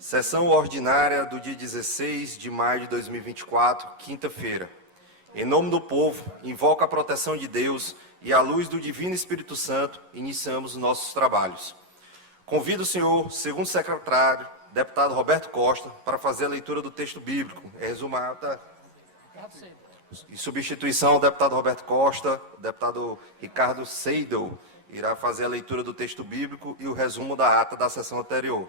Sessão ordinária do dia 16 de maio de 2024, quinta-feira. Em nome do povo, invoco a proteção de Deus e a luz do Divino Espírito Santo, iniciamos os nossos trabalhos. Convido o senhor, segundo secretário, deputado Roberto Costa, para fazer a leitura do texto bíblico. Resumo a ata. Em substituição ao deputado Roberto Costa, o deputado Ricardo Seidel irá fazer a leitura do texto bíblico e o resumo da ata da sessão anterior.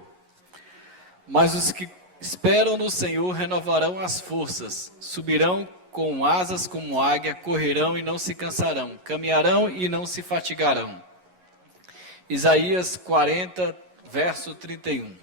Mas os que esperam no Senhor renovarão as forças, subirão com asas como águia, correrão e não se cansarão, caminharão e não se fatigarão. Isaías 40, verso 31.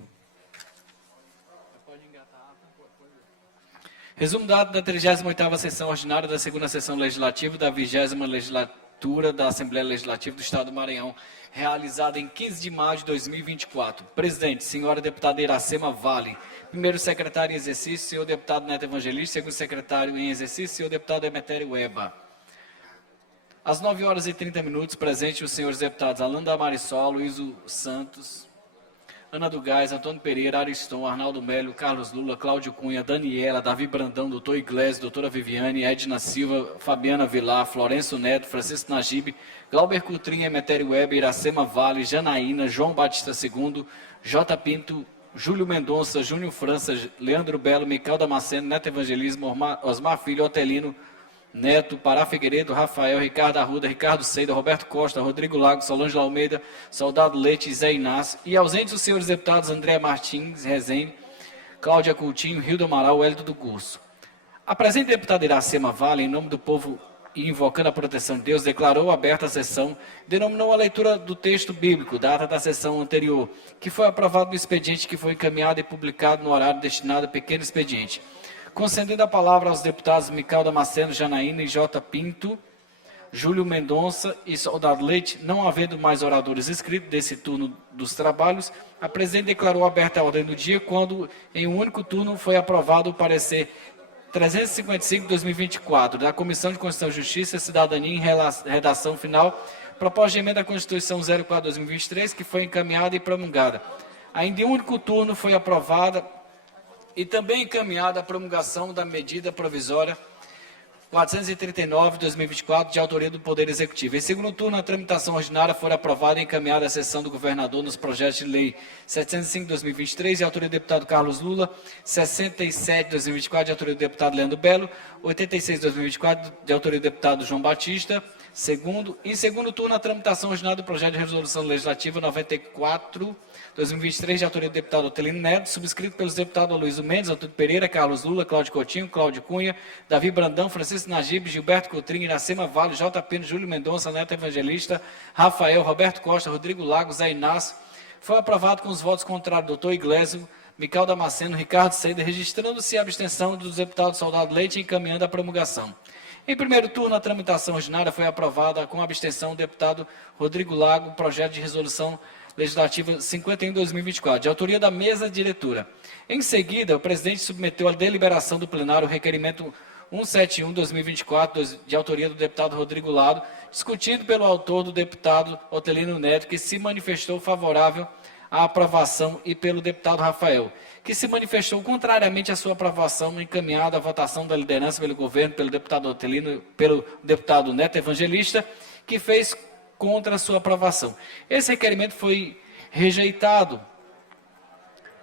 Resumo dado da 38ª sessão ordinária da 2ª sessão legislativa da 20ª legislatura da Assembleia Legislativa do Estado do Maranhão, realizada em 15 de maio de 2024. Presidente, senhora deputada Iracema Vale. Primeiro secretário em exercício, senhor deputado Neto Evangelista. Segundo secretário em exercício, senhor deputado Emetério Eba. Às 9h30, presente os senhores deputados Alan da Marisol, Luísio Santos, Ana do Gás, Antônio Pereira, Ariston, Arnaldo Melo, Carlos Lula, Cláudio Cunha, Daniela, Davi Brandão, doutor Iglesias, doutora Viviane, Edna Silva, Fabiana Vilar, Florencio Neto, Francisco Najib, Glauber Coutrinho, Emetério Web, Iracema Vale, Janaína, João Batista II, J. Pinto, Júlio Mendonça, Júnior França, Leandro Belo, Micael Damasceno, Neto Evangelismo, Osmar Filho, Otelino Neto, Pará Figueiredo, Rafael, Ricardo Arruda, Ricardo Seida, Roberto Costa, Rodrigo Lago, Solange Almeida, Soldado Leite e Zé Inácio, e ausentes os senhores deputados André Martins, Rezende, Cláudia Coutinho, Rio do Amaral, Hélito do Curso. A presente deputada Iracema Vale, em nome do povo e invocando a proteção de Deus, declarou aberta a sessão, denominou a leitura do texto bíblico, data da sessão anterior, que foi aprovado no expediente que foi encaminhado e publicado no horário destinado a pequeno expediente. Concedendo a palavra aos deputados Micael Damasceno, Janaína e J. Pinto, Júlio Mendonça e Soldado Leite, não havendo mais oradores inscritos desse turno dos trabalhos, a presidente declarou aberta a ordem do dia quando, em um único turno, foi aprovado o parecer 355/2024 da Comissão de Constituição, Justiça e Cidadania em redação final, proposta de emenda à Constituição 04/2023, que foi encaminhada e promulgada. Ainda em um único turno foi aprovada e também encaminhada a promulgação da medida provisória 439/2024, de autoria do Poder Executivo. Em segundo turno, a tramitação ordinária foi aprovada e encaminhada à sessão do governador nos projetos de lei 705/2023, de autoria do deputado Carlos Lula, 67/2024, de autoria do deputado Leandro Belo, 86/2024, de autoria do deputado João Batista. Em segundo turno, a tramitação ordinária do projeto de resolução legislativa 94/2023, de autoria do deputado Otelino Neto, subscrito pelos deputados Luiz Mendes, Antônio Pereira, Carlos Lula, Cláudio Coutinho, Cláudio Cunha, Davi Brandão, Francisco Najib, Gilberto Coutrinho, Iracema Vale, J. Pino, Júlio Mendonça, Neto Evangelista, Rafael, Roberto Costa, Rodrigo Lago, Zé Inácio. Foi aprovado com os votos contrários do doutor Iglesias, Micael Damasceno, Ricardo Seida, registrando-se a abstenção dos deputados Soldado Leite e encaminhando a promulgação. Em primeiro turno, a tramitação ordinária foi aprovada com a abstenção do deputado Rodrigo Lago, projeto de resolução legislativa 51/2024, de autoria da mesa diretora. Em seguida, o presidente submeteu à deliberação do plenário o requerimento 171/2024, de autoria do deputado Rodrigo Lago, discutido pelo autor do deputado Otelino Neto, que se manifestou favorável à aprovação, e pelo deputado Rafael, que se manifestou contrariamente à sua aprovação, encaminhada à votação da liderança pelo governo, pelo deputado Otelino, pelo deputado Neto Evangelista, que fez contra a sua aprovação. Esse requerimento foi rejeitado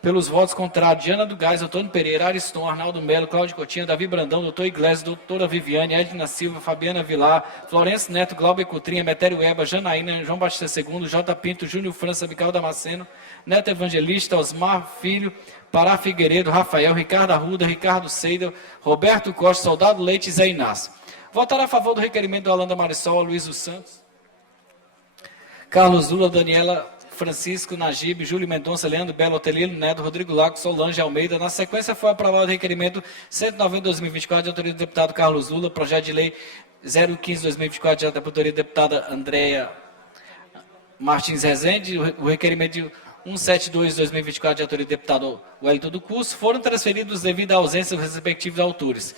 pelos votos contrários de Ana do Gás, Antônio Pereira, Ariston, Arnaldo Melo, Cláudio Coutinho, Davi Brandão, doutor Iglesias, doutora Viviane, Edna Silva, Fabiana Vilar, Florencio Neto, Glauber Coutrinho, Emetério Eba, Janaína, João Batista II, J. Pinto, Júnior França, Micael Damasceno, Neto Evangelista, Osmar Filho, Pará Figueiredo, Rafael, Ricardo Arruda, Ricardo Seida, Roberto Costa, Soldado Leite e Zé Inácio. Votará a favor do requerimento do Alan da Marisol, Luísio Santos, Carlos Lula, Daniela, Francisco Najib, Júlio Mendonça, Leandro Belo, Otelino Neto, Rodrigo Lago, Solange Almeida. Na sequência, foi aprovado o requerimento 190/2024, de autoria do deputado Carlos Lula, projeto de lei 015/2024, de autoria da deputada Andréa Martins Rezende, o requerimento de 172/2024, de autoria do deputado Hélito do Curso, foram transferidos devido à ausência dos respectivos autores.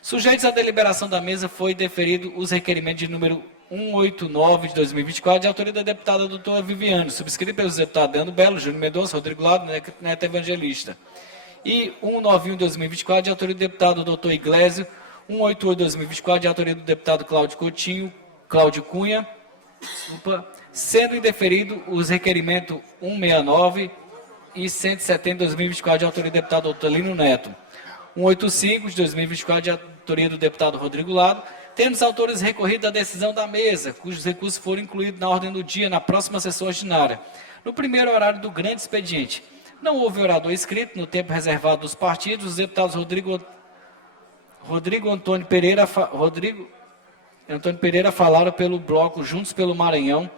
Sujeitos à deliberação da mesa, foi deferido os requerimentos de número 189 de 2024, de autoria da deputada doutora Viviane, subscrita pelos deputados Leandro Belo, Júlio Mendonça, Rodrigo Lado, Neto Evangelista. E 191 de 2024, de autoria do deputado doutor Iglesio, 188 de 2024, de autoria do deputado Cláudio Cunha, sendo indeferido os requerimentos 169 e 170 de 2024, de autoria do deputado doutor Lino Neto. 185 de 2024, de autoria do deputado Rodrigo Lado, tendo os autores recorrido à decisão da mesa, cujos recursos foram incluídos na ordem do dia na próxima sessão ordinária, no primeiro horário do grande expediente. Não houve orador inscrito no tempo reservado dos partidos. Os deputados Rodrigo Antônio Pereira falaram pelo bloco Juntos pelo Maranhão.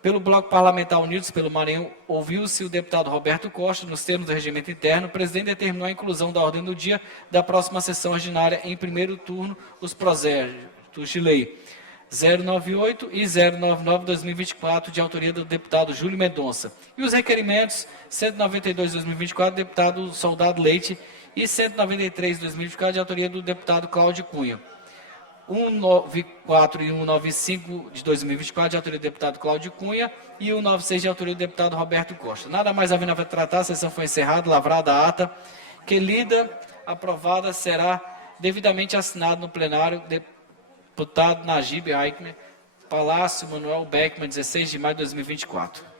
Pelo bloco parlamentar Unidos pelo Maranhão, ouviu-se o deputado Roberto Costa, nos termos do regimento interno. O presidente determinou a inclusão da ordem do dia da próxima sessão ordinária em primeiro turno os projetos de lei 098 e 099 de 2024, de autoria do deputado Júlio Mendonça. E os requerimentos 192 de 2024, do deputado Soldado Leite, e 193 de 2024, de autoria do deputado Cláudio Cunha. 194 e 195 de 2024, de autoria do deputado Cláudio Cunha, e 196 de autoria do deputado Roberto Costa. Nada mais havendo a tratar, a sessão foi encerrada, lavrada a ata, que lida, aprovada, será devidamente assinado no plenário, deputado Najib Eichmann, Palácio Manuel Beckmann, 16 de maio de 2024.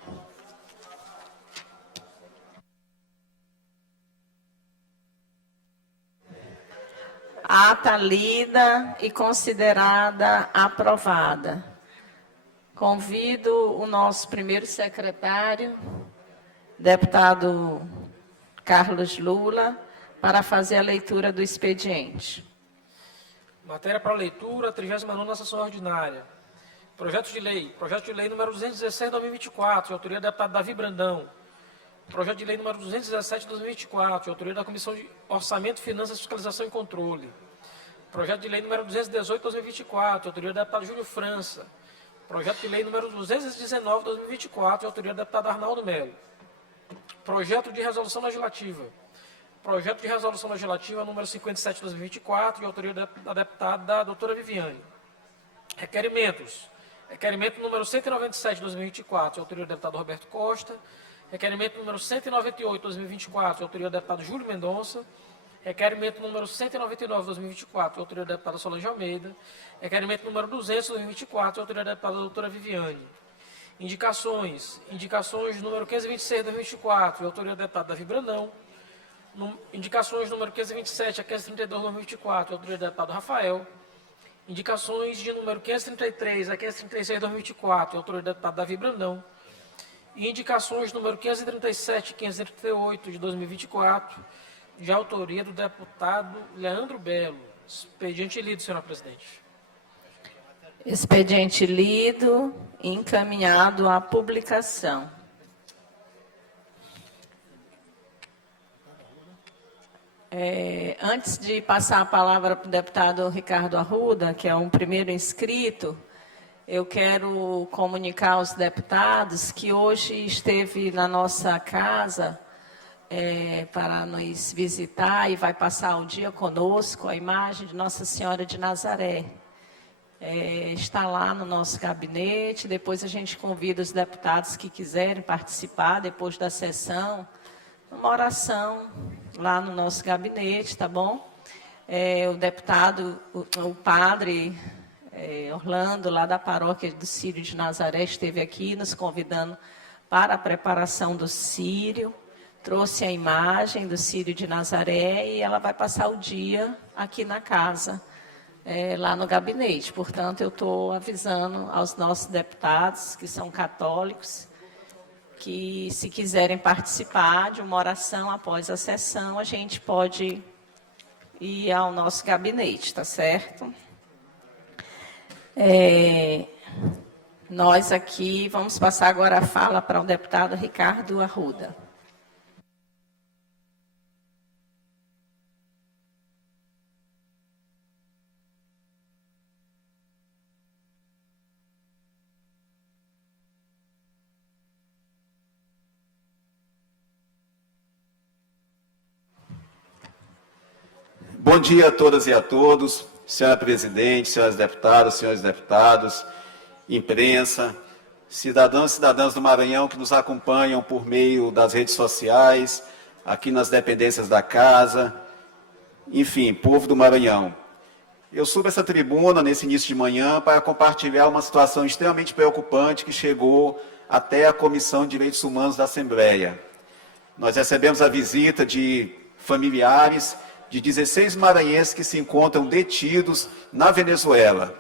Ata lida e considerada aprovada. Convido o nosso primeiro secretário, deputado Carlos Lula, para fazer a leitura do expediente. Matéria para leitura, 39ª sessão ordinária. Projeto de lei número 216 de 2024, de autoria do deputado Davi Brandão. Projeto de lei número 217 de 2024, de autoria da Comissão de Orçamento, Finanças, Fiscalização e Controle. Projeto de lei número 218 de 2024, de autoria do deputado Júlio França. Projeto de lei número 219 de 2024, de autoria do deputado Arnaldo Melo. Projeto de resolução legislativa. Projeto de resolução legislativa número 57 de 2024, de autoria da deputada doutora Viviane. Requerimentos. Requerimento número 197 de 2024, de autoria do deputado Roberto Costa. Requerimento número 198 de 2024, de autoria do deputado Júlio Mendonça. Requerimento número 199 de 2024, de autoria da deputada Solange Almeida. Requerimento número 200 de 2024, de autoria da deputada doutora Viviane. Indicações. Indicações número 526 de 2024, de autoria do deputado Davi Brandão. Indicações número 527 a 532 de 2024, de autoria do deputado Rafael. Indicações de número 533 a 536 de 2024, de autoria do deputado Davi Brandão. E indicações número 537 e 538 de 2024, de autoria do deputado Leandro Belo. Expediente lido, senhora presidente. Expediente lido e encaminhado à publicação. Antes de passar a palavra para o deputado Ricardo Arruda, que é um primeiro inscrito, eu quero comunicar aos deputados que hoje esteve na nossa casa para nos visitar e vai passar o dia conosco a imagem de Nossa Senhora de Nazaré. Está lá no nosso gabinete. Depois a gente convida os deputados que quiserem participar depois da sessão, uma oração lá no nosso gabinete, tá bom? O deputado, o padre Orlando, lá da paróquia do Círio de Nazaré, esteve aqui nos convidando para a preparação do Círio, trouxe a imagem do Círio de Nazaré e ela vai passar o dia aqui na casa, lá no gabinete. Portanto, eu estou avisando aos nossos deputados que são católicos, que se quiserem participar de uma oração após a sessão, a gente pode ir ao nosso gabinete, tá certo? Nós aqui vamos passar agora a fala para o deputado Ricardo Arruda. Bom dia a todas e a todos, senhora presidente, senhoras deputadas, senhores deputados. imprensa, cidadãos e cidadãs do Maranhão que nos acompanham por meio das redes sociais, aqui nas dependências da casa, enfim, povo do Maranhão. Eu subo essa tribuna nesse início de manhã para compartilhar uma situação extremamente preocupante que chegou até a Comissão de Direitos Humanos da Assembleia. Nós recebemos a visita de familiares de 16 maranhenses que se encontram detidos na Venezuela.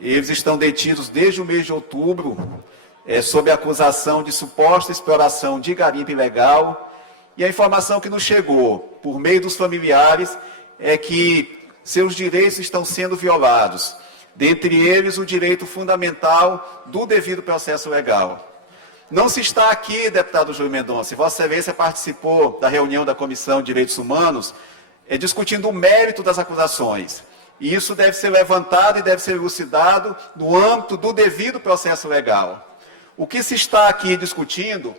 Eles estão detidos desde o mês de outubro, sob acusação de suposta exploração de garimpo ilegal, e a informação que nos chegou por meio dos familiares é que seus direitos estão sendo violados, dentre eles o direito fundamental do devido processo legal. Não se está aqui, deputado Júlio Mendonça, e Vossa Excelência participou da reunião da Comissão de Direitos Humanos, discutindo o mérito das acusações. E isso deve ser levantado e deve ser elucidado no âmbito do devido processo legal. O que se está aqui discutindo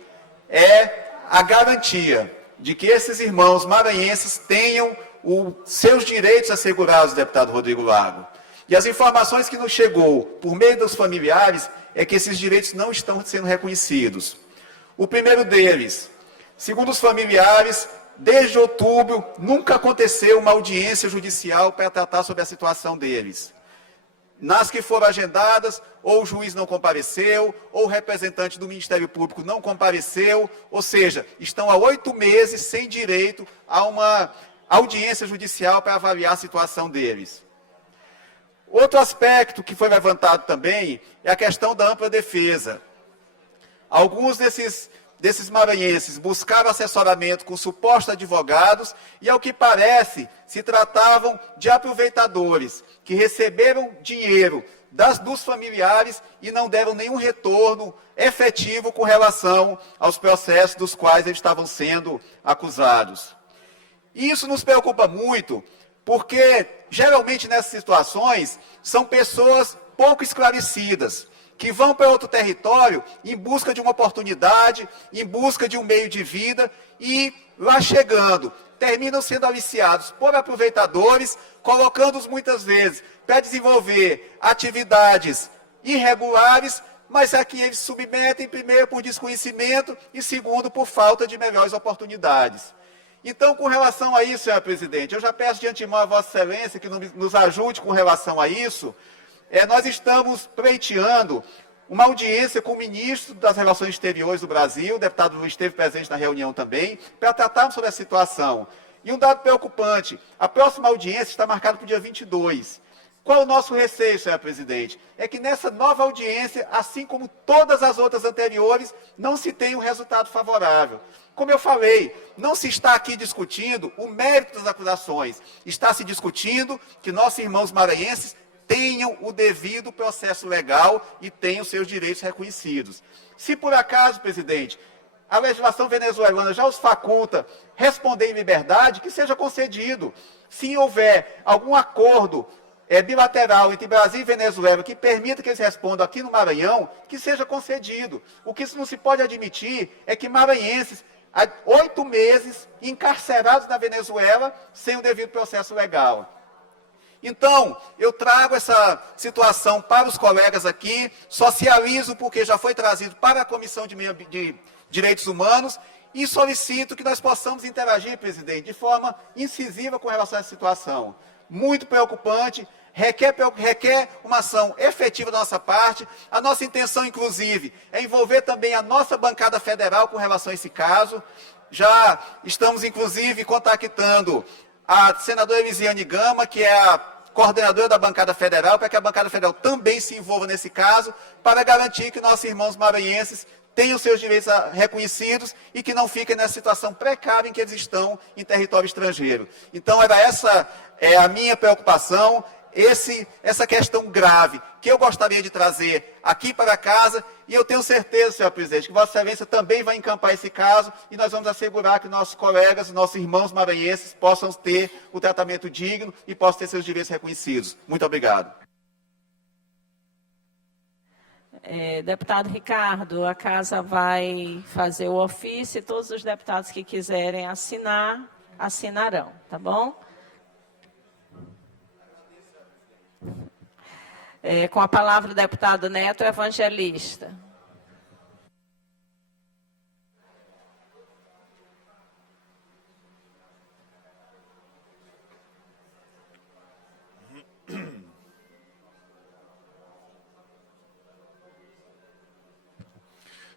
é a garantia de que esses irmãos maranhenses tenham os seus direitos assegurados, deputado Rodrigo Lago. E as informações que nos chegou por meio dos familiares é que esses direitos não estão sendo reconhecidos. O primeiro deles, segundo os familiares, desde outubro nunca aconteceu uma audiência judicial para tratar sobre a situação deles. Nas que foram agendadas, ou o juiz não compareceu, ou o representante do Ministério Público não compareceu, ou seja, estão há 8 meses sem direito a uma audiência judicial para avaliar a situação deles. Outro aspecto que foi levantado também é a questão da ampla defesa. Alguns desses maranhenses buscaram assessoramento com supostos advogados e, ao que parece, se tratavam de aproveitadores que receberam dinheiro dos familiares e não deram nenhum retorno efetivo com relação aos processos dos quais eles estavam sendo acusados. E isso nos preocupa muito, porque geralmente nessas situações são pessoas pouco esclarecidas, que vão para outro território em busca de uma oportunidade, em busca de um meio de vida e, lá chegando, terminam sendo aliciados por aproveitadores, colocando-os muitas vezes para desenvolver atividades irregulares, mas a que eles se submetem, primeiro, por desconhecimento e, segundo, por falta de melhores oportunidades. Então, com relação a isso, senhor presidente, eu já peço de antemão a Vossa Excelência que nos ajude com relação a isso. Nós estamos pleiteando uma audiência com o ministro das Relações Exteriores do Brasil, o deputado Luiz esteve presente na reunião também, para tratarmos sobre a situação. E um dado preocupante, a próxima audiência está marcada para o dia 22. Qual o nosso receio, senhor presidente? É que nessa nova audiência, assim como todas as outras anteriores, não se tenha um resultado favorável. Como eu falei, não se está aqui discutindo o mérito das acusações, está se discutindo que nossos irmãos maranhenses tenham o devido processo legal e tenham seus direitos reconhecidos. Se por acaso, presidente, a legislação venezuelana já os faculta responder em liberdade, que seja concedido. Se houver algum acordo bilateral entre Brasil e Venezuela que permita que eles respondam aqui no Maranhão, que seja concedido. O que não se pode admitir é que maranhenses, há 8 meses, encarcerados na Venezuela, sem o devido processo legal. Então, eu trago essa situação para os colegas aqui, socializo porque já foi trazido para a Comissão de Direitos Humanos e solicito que nós possamos interagir, presidente, de forma incisiva com relação a essa situação. Muito preocupante, requer uma ação efetiva da nossa parte. A nossa intenção, inclusive, é envolver também a nossa bancada federal com relação a esse caso. Já estamos, inclusive, contactando a senadora Elisiane Gama, que é a coordenadora da bancada federal, para que a bancada federal também se envolva nesse caso, para garantir que nossos irmãos maranhenses tenham seus direitos reconhecidos e que não fiquem nessa situação precária em que eles estão em território estrangeiro. Então, era essa a minha preocupação, essa questão grave que eu gostaria de trazer aqui para casa, e eu tenho certeza, senhor presidente, que Vossa Excelência também vai encampar esse caso e nós vamos assegurar que nossos colegas, nossos irmãos maranhenses possam ter o tratamento digno e possam ter seus direitos reconhecidos. Muito obrigado. Deputado Ricardo, a casa vai fazer o ofício e todos os deputados que quiserem assinar, assinarão, tá bom? Com a palavra o deputado Neto Evangelista.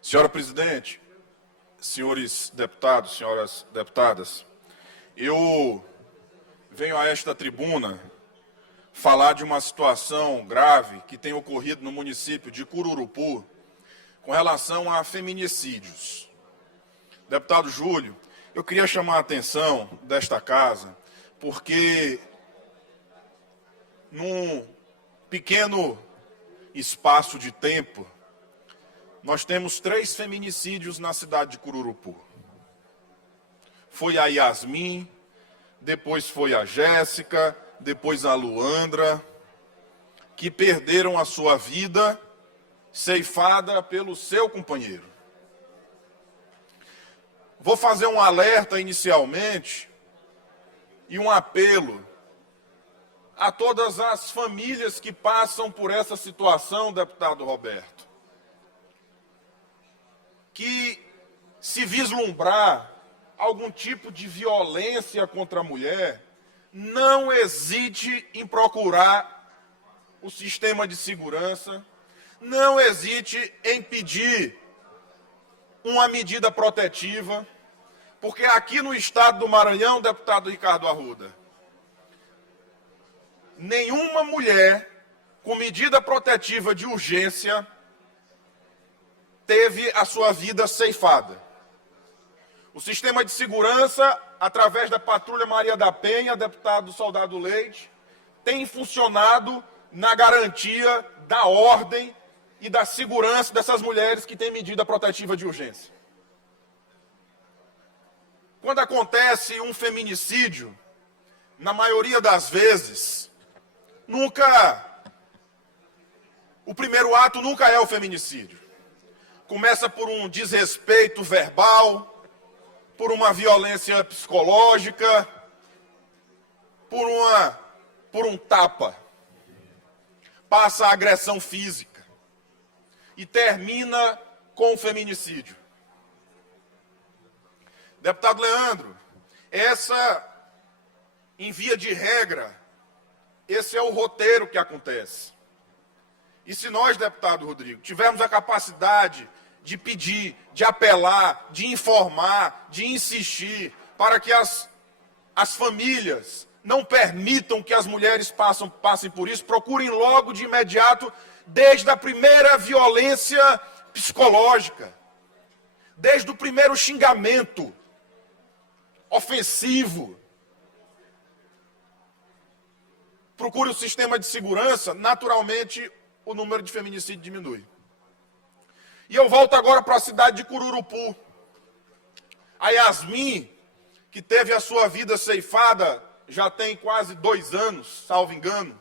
Senhora presidente, senhores deputados, senhoras deputadas, eu venho a esta tribuna falar de uma situação grave que tem ocorrido no município de Cururupu com relação a feminicídios. Deputado Júlio, eu queria chamar a atenção desta casa porque num pequeno espaço de tempo nós temos 3 feminicídios na cidade de Cururupu. Foi a Yasmin, depois foi a Jéssica, depois a Luandra, que perderam a sua vida ceifada pelo seu companheiro. Vou fazer um alerta inicialmente e um apelo a todas as famílias que passam por essa situação, deputado Roberto. Que se vislumbrar algum tipo de violência contra a mulher, não hesite em procurar o sistema de segurança, não hesite em pedir uma medida protetiva, porque aqui no estado do Maranhão, deputado Ricardo Arruda, nenhuma mulher com medida protetiva de urgência teve a sua vida ceifada. O sistema de segurança, através da Patrulha Maria da Penha, deputado Soldado Leite, tem funcionado na garantia da ordem e da segurança dessas mulheres que têm medida protetiva de urgência. Quando acontece um feminicídio, na maioria das vezes, o primeiro ato nunca é o feminicídio. Começa por um desrespeito verbal, por uma violência psicológica, por um tapa. Passa a agressão física e termina com o feminicídio. Deputado Leandro, em via de regra, esse é o roteiro que acontece. E se nós, deputado Rodrigo, tivermos a capacidade de pedir, de apelar, de informar, de insistir, para que as famílias não permitam que as mulheres passem por isso, procurem logo de imediato, desde a primeira violência psicológica, desde o primeiro xingamento ofensivo. Procure o sistema de segurança, naturalmente o número de feminicídio diminui. E eu volto agora para a cidade de Cururupu. A Yasmin, que teve a sua vida ceifada já tem quase 2 anos, salvo engano.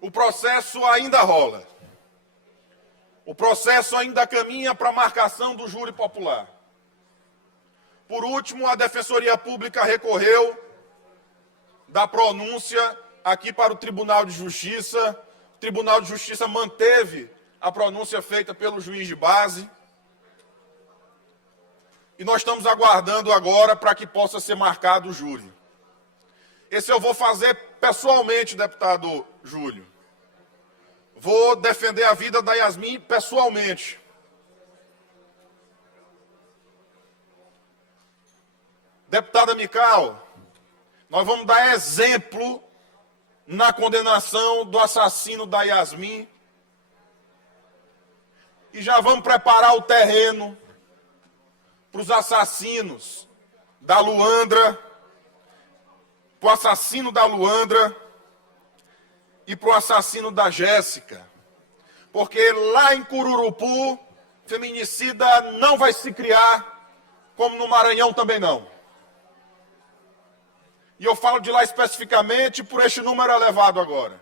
O processo ainda rola. O processo ainda caminha para a marcação do júri popular. Por último, a Defensoria Pública recorreu da pronúncia aqui para o Tribunal de Justiça. O Tribunal de Justiça manteve a pronúncia feita pelo juiz de base. E nós estamos aguardando agora para que possa ser marcado o júri. Esse eu vou fazer pessoalmente, deputado Júlio. Vou defender a vida da Yasmin pessoalmente. Deputada Mical, nós vamos dar exemplo na condenação do assassino da Yasmin. E já vamos preparar o terreno para os assassinos da Luandra, para o assassino da Luandra e para o assassino da Jéssica. Porque lá em Cururupu, feminicida não vai se criar, como no Maranhão também não. E eu falo de lá especificamente por este número elevado agora.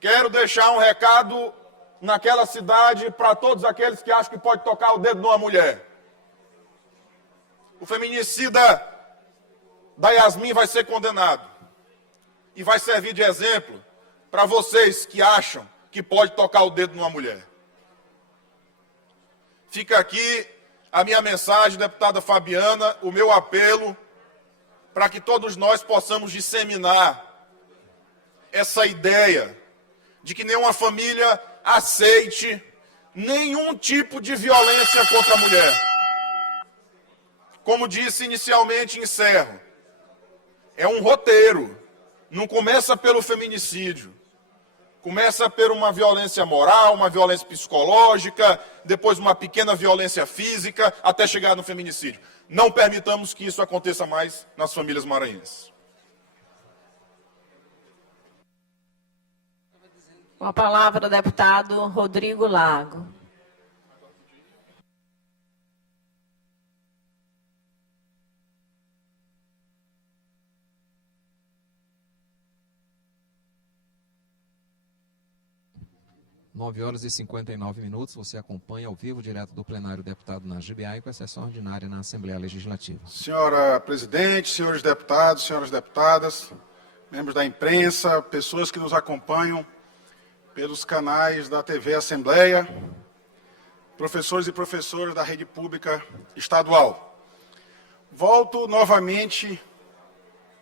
Quero deixar um recado naquela cidade para todos aqueles que acham que pode tocar o dedo numa mulher. O feminicida da Yasmin vai ser condenado. E vai servir de exemplo para vocês que acham que pode tocar o dedo numa mulher. Fica aqui a minha mensagem, deputada Fabiana, o meu apelo para que todos nós possamos disseminar essa ideia de que nenhuma família aceite nenhum tipo de violência contra a mulher. Como disse inicialmente, encerro. É um roteiro. Não começa pelo feminicídio. Começa por uma violência moral, uma violência psicológica, depois uma pequena violência física, até chegar no feminicídio. Não permitamos que isso aconteça mais nas famílias maranhenses. Com a palavra, o deputado Rodrigo Lago. Nove horas e 59 minutos, você acompanha ao vivo, direto do plenário, o deputado Najib Ai, com a sessão ordinária na Assembleia Legislativa. Senhora presidente, senhores deputados, senhoras deputadas, membros da imprensa, pessoas que nos acompanham pelos canais da TV Assembleia, professores e professoras da rede pública estadual. Volto novamente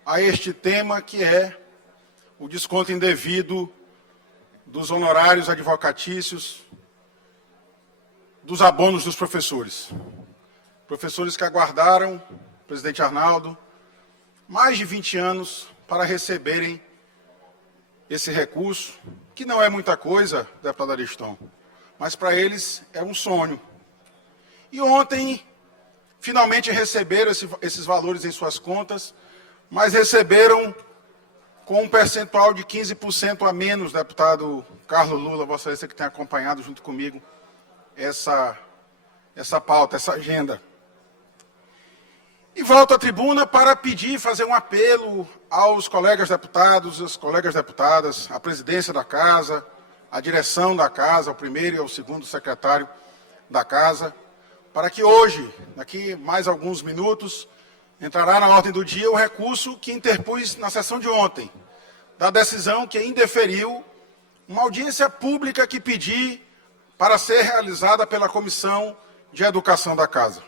a este tema que é o desconto indevido dos honorários advocatícios, dos abonos dos professores. Professores que aguardaram, presidente Arnaldo, mais de 20 anos para receberem esse recurso, que não é muita coisa, deputado Ariston, mas para eles é um sonho. E ontem, finalmente receberam esses valores em suas contas, mas receberam com um percentual de 15% a menos, deputado Carlos Lula, Vossa Excelência, que tem acompanhado junto comigo essa pauta, essa agenda. E volto à tribuna para pedir, fazer um apelo aos colegas deputados, às colegas deputadas, à presidência da Casa, à direção da Casa, ao primeiro e ao segundo secretário da Casa, para que hoje, daqui mais alguns minutos, entrará na ordem do dia o recurso que interpus na sessão de ontem, da decisão que indeferiu uma audiência pública que pedi para ser realizada pela Comissão de Educação da Casa.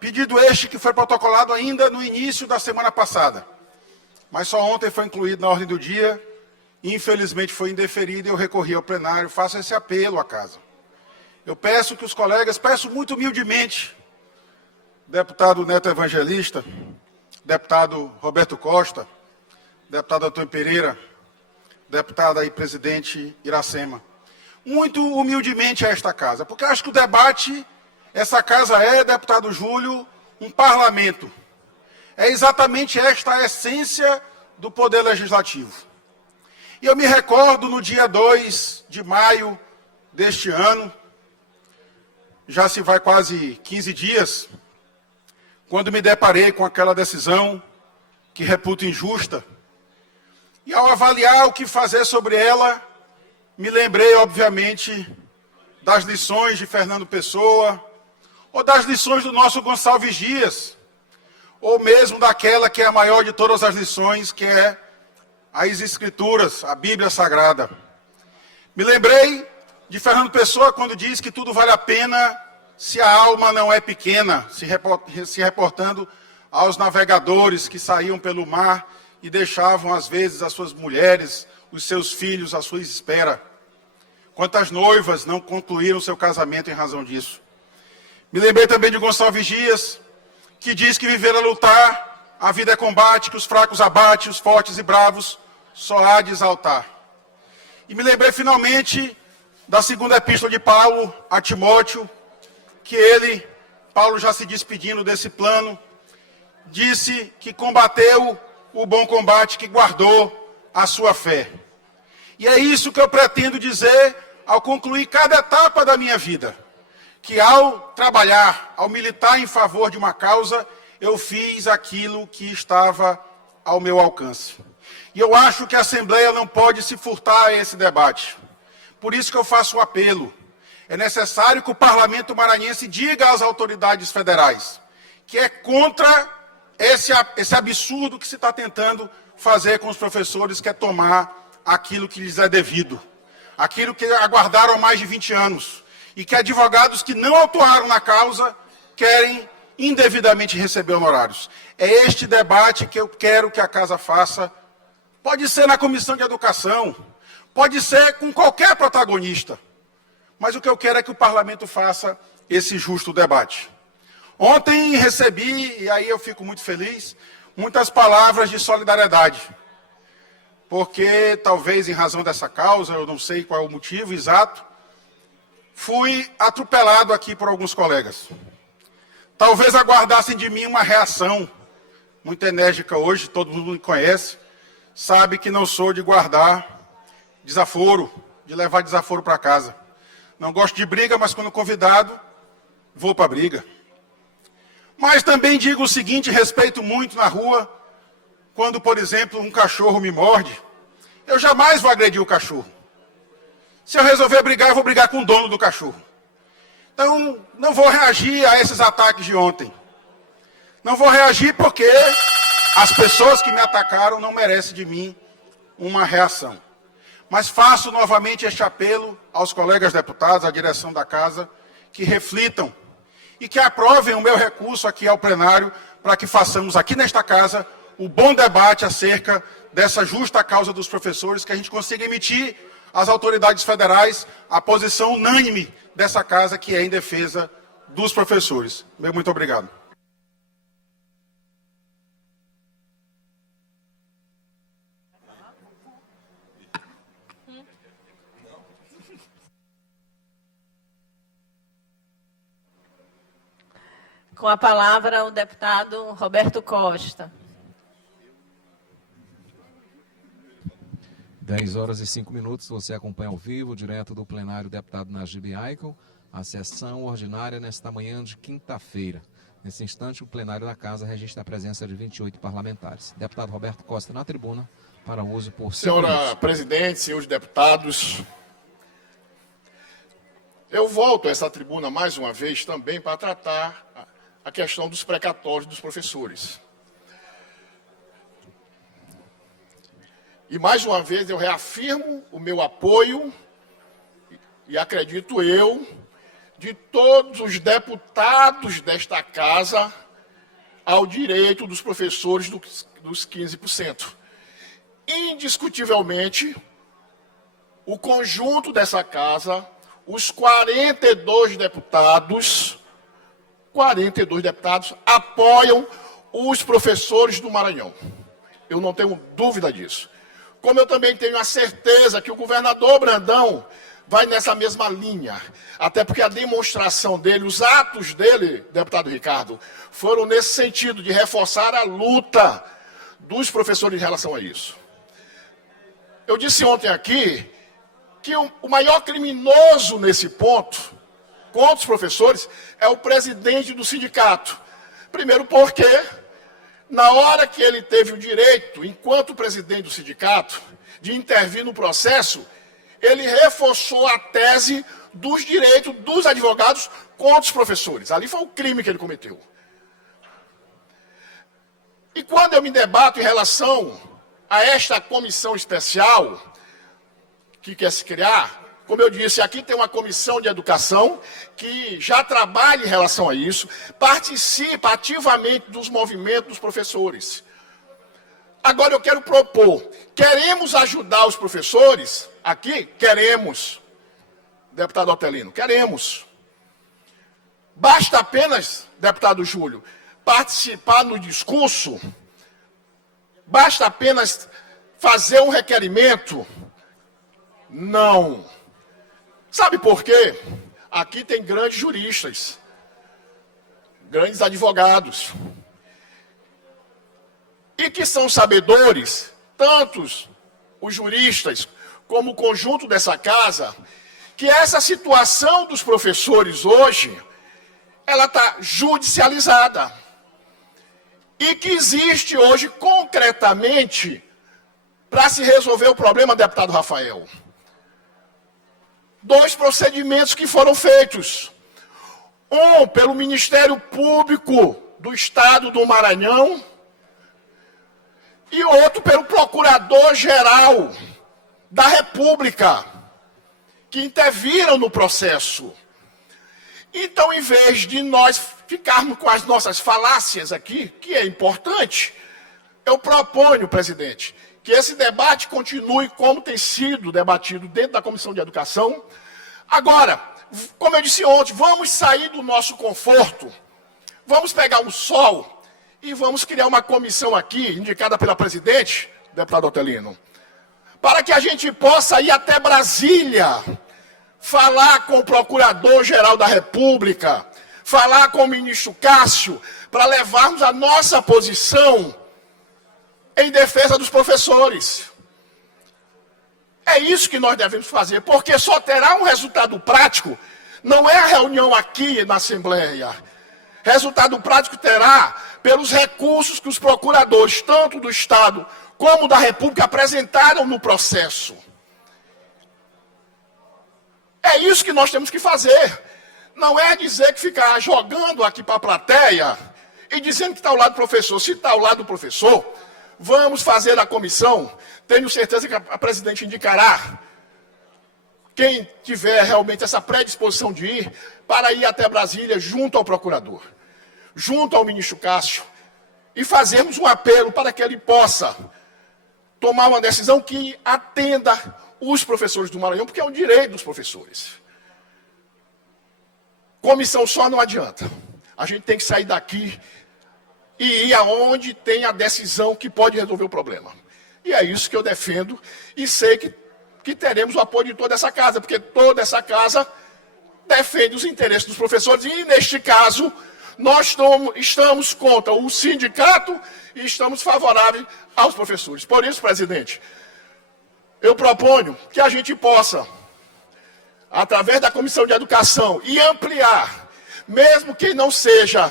Pedido este que foi protocolado ainda no início da semana passada, mas só ontem foi incluído na ordem do dia, e infelizmente foi indeferido e eu recorri ao plenário, faço esse apelo à Casa. Eu peço que os colegas, peço muito humildemente, deputado Neto Evangelista, deputado Roberto Costa, deputado Antônio Pereira, deputada e presidente Iracema, muito humildemente a esta Casa, porque acho que o debate, essa Casa é, deputado Júlio, um parlamento. É exatamente esta a essência do Poder Legislativo. E eu me recordo no dia 2 de maio deste ano, já se vai quase 15 dias, quando me deparei com aquela decisão que reputo injusta, e ao avaliar o que fazer sobre ela, me lembrei, obviamente, das lições de Fernando Pessoa, ou das lições do nosso Gonçalves Dias, ou mesmo daquela que é a maior de todas as lições, que é as Escrituras, a Bíblia Sagrada. Me lembrei de Fernando Pessoa quando diz que tudo vale a pena se a alma não é pequena, se reportando aos navegadores que saíam pelo mar e deixavam, às vezes, as suas mulheres, os seus filhos à sua espera. Quantas noivas não concluíram seu casamento em razão disso? Me lembrei também de Gonçalves Dias, que diz que viver a lutar, a vida é combate, que os fracos abate, os fortes e bravos só há de exaltar. E me lembrei finalmente da segunda epístola de Paulo a Timóteo, que ele, Paulo já se despedindo desse plano, disse que combateu o bom combate, que guardou a sua fé. E é isso que eu pretendo dizer ao concluir cada etapa da minha vida, que ao trabalhar, ao militar em favor de uma causa, eu fiz aquilo que estava ao meu alcance. E eu acho que a Assembleia não pode se furtar a esse debate. Por isso que eu faço o apelo. É necessário que o Parlamento maranhense diga às autoridades federais que é contra esse absurdo que se está tentando fazer com os professores, que é tomar aquilo que lhes é devido, aquilo que aguardaram há mais de 20 anos, e que advogados que não atuaram na causa querem indevidamente receber honorários. É este debate que eu quero que a Casa faça. Pode ser na Comissão de Educação, pode ser com qualquer protagonista, mas o que eu quero é que o Parlamento faça esse justo debate. Ontem recebi, e aí eu fico muito feliz, muitas palavras de solidariedade, porque talvez em razão dessa causa, eu não sei qual é o motivo exato, fui atropelado aqui por alguns colegas. Talvez aguardassem de mim uma reação muito enérgica hoje, todo mundo me conhece, sabe que não sou de guardar desaforo, de levar desaforo para casa. Não gosto de briga, mas quando convidado, vou para a briga. Mas também digo o seguinte, respeito muito na rua, quando, por exemplo, um cachorro me morde, eu jamais vou agredir o cachorro. Se eu resolver brigar, eu vou brigar com o dono do cachorro. Então, não vou reagir a esses ataques de ontem. Não vou reagir porque as pessoas que me atacaram não merecem de mim uma reação. Mas faço novamente este apelo aos colegas deputados, à direção da Casa, que reflitam e que aprovem o meu recurso aqui ao plenário para que façamos aqui nesta Casa o bom debate acerca dessa justa causa dos professores, que a gente consiga emitir às autoridades federais a posição unânime dessa Casa, que é em defesa dos professores. Muito obrigado. Com a palavra, o deputado Roberto Costa. 10h05, você acompanha ao vivo, direto do plenário deputado Najib Aikel, a sessão ordinária nesta manhã de quinta-feira. Nesse instante, o plenário da Casa registra a presença de 28 parlamentares. Deputado Roberto Costa na tribuna, para uso por 5 minutos. Senhora Presidente, senhores deputados, eu volto a essa tribuna mais uma vez também para tratar a questão dos precatórios dos professores. E mais uma vez eu reafirmo o meu apoio, e acredito eu, de todos os deputados desta Casa ao direito dos professores dos 15%. Indiscutivelmente, o conjunto dessa Casa, os 42 deputados apoiam os professores do Maranhão. Eu não tenho dúvida disso. Como eu também tenho a certeza que o governador Brandão vai nessa mesma linha. Até porque a demonstração dele, os atos dele, deputado Ricardo, foram nesse sentido de reforçar a luta dos professores em relação a isso. Eu disse ontem aqui que o maior criminoso nesse ponto, contra os professores, é o presidente do sindicato. Primeiro porque, na hora que ele teve o direito, enquanto presidente do sindicato, de intervir no processo, ele reforçou a tese dos direitos dos advogados contra os professores. Ali foi o crime que ele cometeu. E quando eu me debato em relação a esta comissão especial que quer se criar, como eu disse, aqui tem uma comissão de educação que já trabalha em relação a isso, participa ativamente dos movimentos dos professores. Agora eu quero propor, queremos ajudar os professores aqui? Queremos, deputado Otelino, queremos. Basta apenas, deputado Júlio, participar no discurso, basta apenas fazer um requerimento? Não. Sabe por quê? Aqui tem grandes juristas, grandes advogados, e que são sabedores, tantos os juristas como o conjunto dessa casa, que essa situação dos professores hoje, ela está judicializada. E que existe hoje, concretamente, para se resolver o problema, deputado Rafael, 2 procedimentos que foram feitos. Um pelo Ministério Público do Estado do Maranhão e outro pelo Procurador-Geral da República, que interviram no processo. Então, em vez de nós ficarmos com as nossas falácias aqui, que é importante, eu proponho, presidente, que esse debate continue como tem sido debatido dentro da Comissão de Educação. Agora, como eu disse ontem, vamos sair do nosso conforto, vamos pegar um sol e vamos criar uma comissão aqui, indicada pela presidente, deputado Otelino, para que a gente possa ir até Brasília, falar com o Procurador-Geral da República, falar com o ministro Cássio, para levarmos a nossa posição em defesa dos professores. É isso que nós devemos fazer, porque só terá um resultado prático, não é a reunião aqui na Assembleia. Resultado prático terá pelos recursos que os procuradores, tanto do Estado como da República, apresentaram no processo. É isso que nós temos que fazer. Não é dizer que ficar jogando aqui para a plateia e dizendo que está ao lado do professor. Se está ao lado do professor, vamos fazer a comissão. Tenho certeza que a presidente indicará quem tiver realmente essa predisposição de ir, para ir até Brasília junto ao procurador, junto ao ministro Cássio, e fazermos um apelo para que ele possa tomar uma decisão que atenda os professores do Maranhão, porque é um direito dos professores. Comissão só não adianta. A gente tem que sair daqui e ir aonde tem a decisão que pode resolver o problema. E é isso que eu defendo, e sei que teremos o apoio de toda essa casa, porque toda essa casa defende os interesses dos professores, e neste caso, nós estamos contra o sindicato e estamos favoráveis aos professores. Por isso, presidente, eu proponho que a gente possa, através da Comissão de Educação, e ampliar, mesmo quem não seja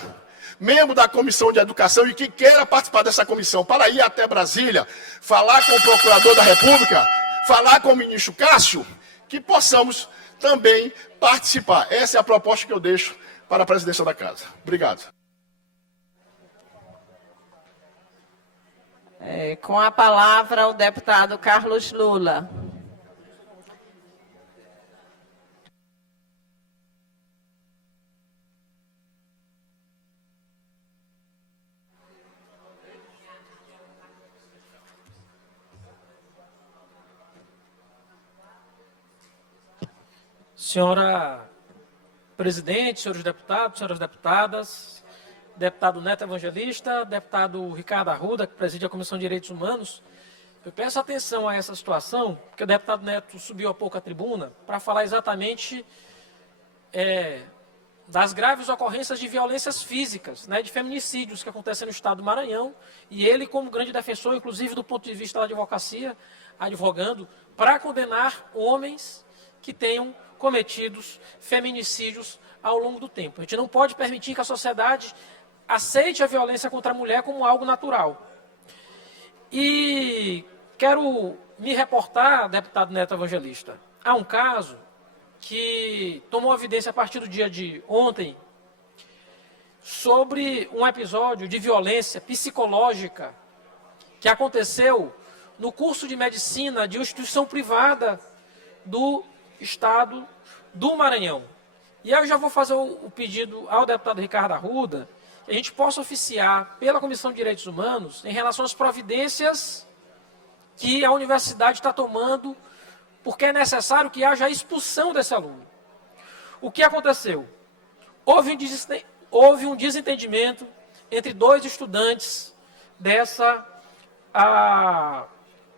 membro da Comissão de Educação e que queira participar dessa comissão, para ir até Brasília, falar com o Procurador da República, falar com o ministro Cássio, que possamos também participar. Essa é a proposta que eu deixo para a presidência da Casa. Obrigado. Com a palavra, o deputado Carlos Lula. Senhora presidente, senhores deputados, senhoras deputadas, deputado Neto Evangelista, deputado Ricardo Arruda, que preside a Comissão de Direitos Humanos, eu peço atenção a essa situação, porque o deputado Neto subiu há pouco à tribuna para falar exatamente das graves ocorrências de violências físicas, de feminicídios que acontecem no estado do Maranhão, e ele, como grande defensor, inclusive do ponto de vista da advocacia, advogando para condenar homens que tenham cometidos feminicídios ao longo do tempo. A gente não pode permitir que a sociedade aceite a violência contra a mulher como algo natural. E quero me reportar, deputado Neto Evangelista, a um caso que tomou evidência a partir do dia de ontem sobre um episódio de violência psicológica que aconteceu no curso de medicina de uma instituição privada do estado do Maranhão. E aí eu já vou fazer o pedido ao deputado Ricardo Arruda que a gente possa oficiar pela Comissão de Direitos Humanos em relação às providências que a universidade está tomando, porque é necessário que haja a expulsão desse aluno. O que aconteceu? Houve um desentendimento entre dois estudantes dessa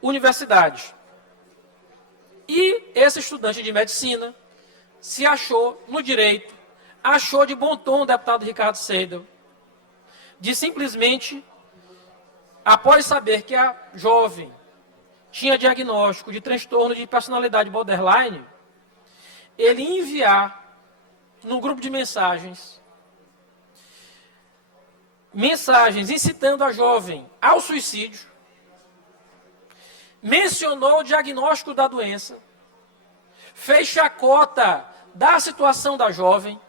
universidade. E esse estudante de medicina se achou no direito, achou de bom tom o deputado Ricardo Seidel, de simplesmente, após saber que a jovem tinha diagnóstico de transtorno de personalidade borderline, ele enviar num grupo de mensagens incitando a jovem ao suicídio, mencionou o diagnóstico da doença, fez chacota da situação da jovem,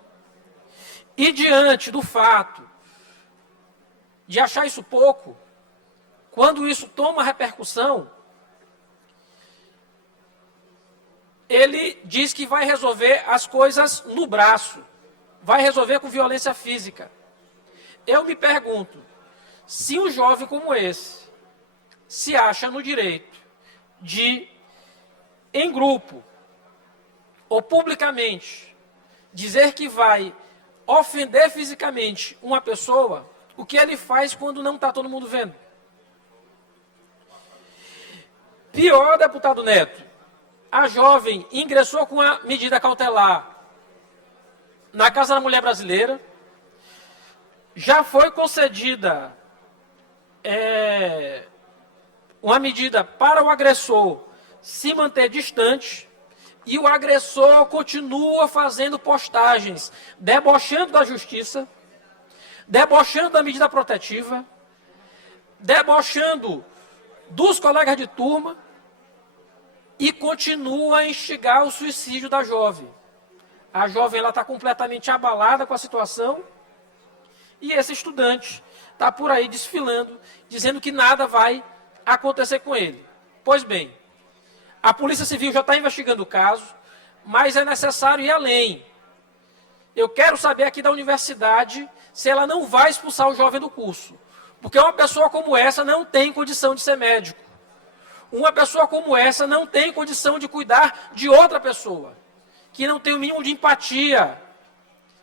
e diante do fato de achar isso pouco, quando isso toma repercussão, ele diz que vai resolver as coisas no braço, vai resolver com violência física. Eu me pergunto, se um jovem como esse se acha no direito de, em grupo ou publicamente, dizer que vai ofender fisicamente uma pessoa, o que ele faz quando não está todo mundo vendo? Pior, deputado Neto, a jovem ingressou com a medida cautelar na Casa da Mulher Brasileira, já foi concedida uma medida para o agressor se manter distante, e o agressor continua fazendo postagens, debochando da justiça, debochando da medida protetiva, debochando dos colegas de turma, e continua a instigar o suicídio da jovem. A jovem está completamente abalada com a situação, e esse estudante está por aí desfilando, dizendo que nada vai acontecer com ele. Pois bem, a Polícia Civil já está investigando o caso, mas é necessário ir além. Eu quero saber aqui da universidade se ela não vai expulsar o jovem do curso, porque uma pessoa como essa não tem condição de ser médico. Uma pessoa como essa não tem condição de cuidar de outra pessoa, que não tem o mínimo de empatia,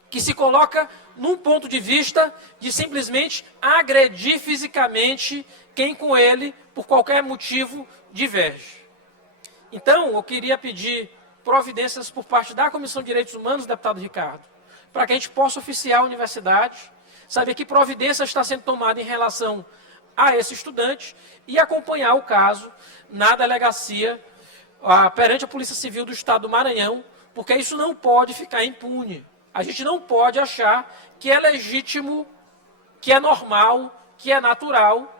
que se coloca num ponto de vista de simplesmente agredir fisicamente quem com ele, por qualquer motivo, diverge. Então, eu queria pedir providências por parte da Comissão de Direitos Humanos, deputado Ricardo, para que a gente possa oficiar a universidade, saber que providência está sendo tomada em relação a esse estudante e acompanhar o caso na delegacia perante a Polícia Civil do Estado do Maranhão, porque isso não pode ficar impune. A gente não pode achar que é legítimo, que é normal, que é natural,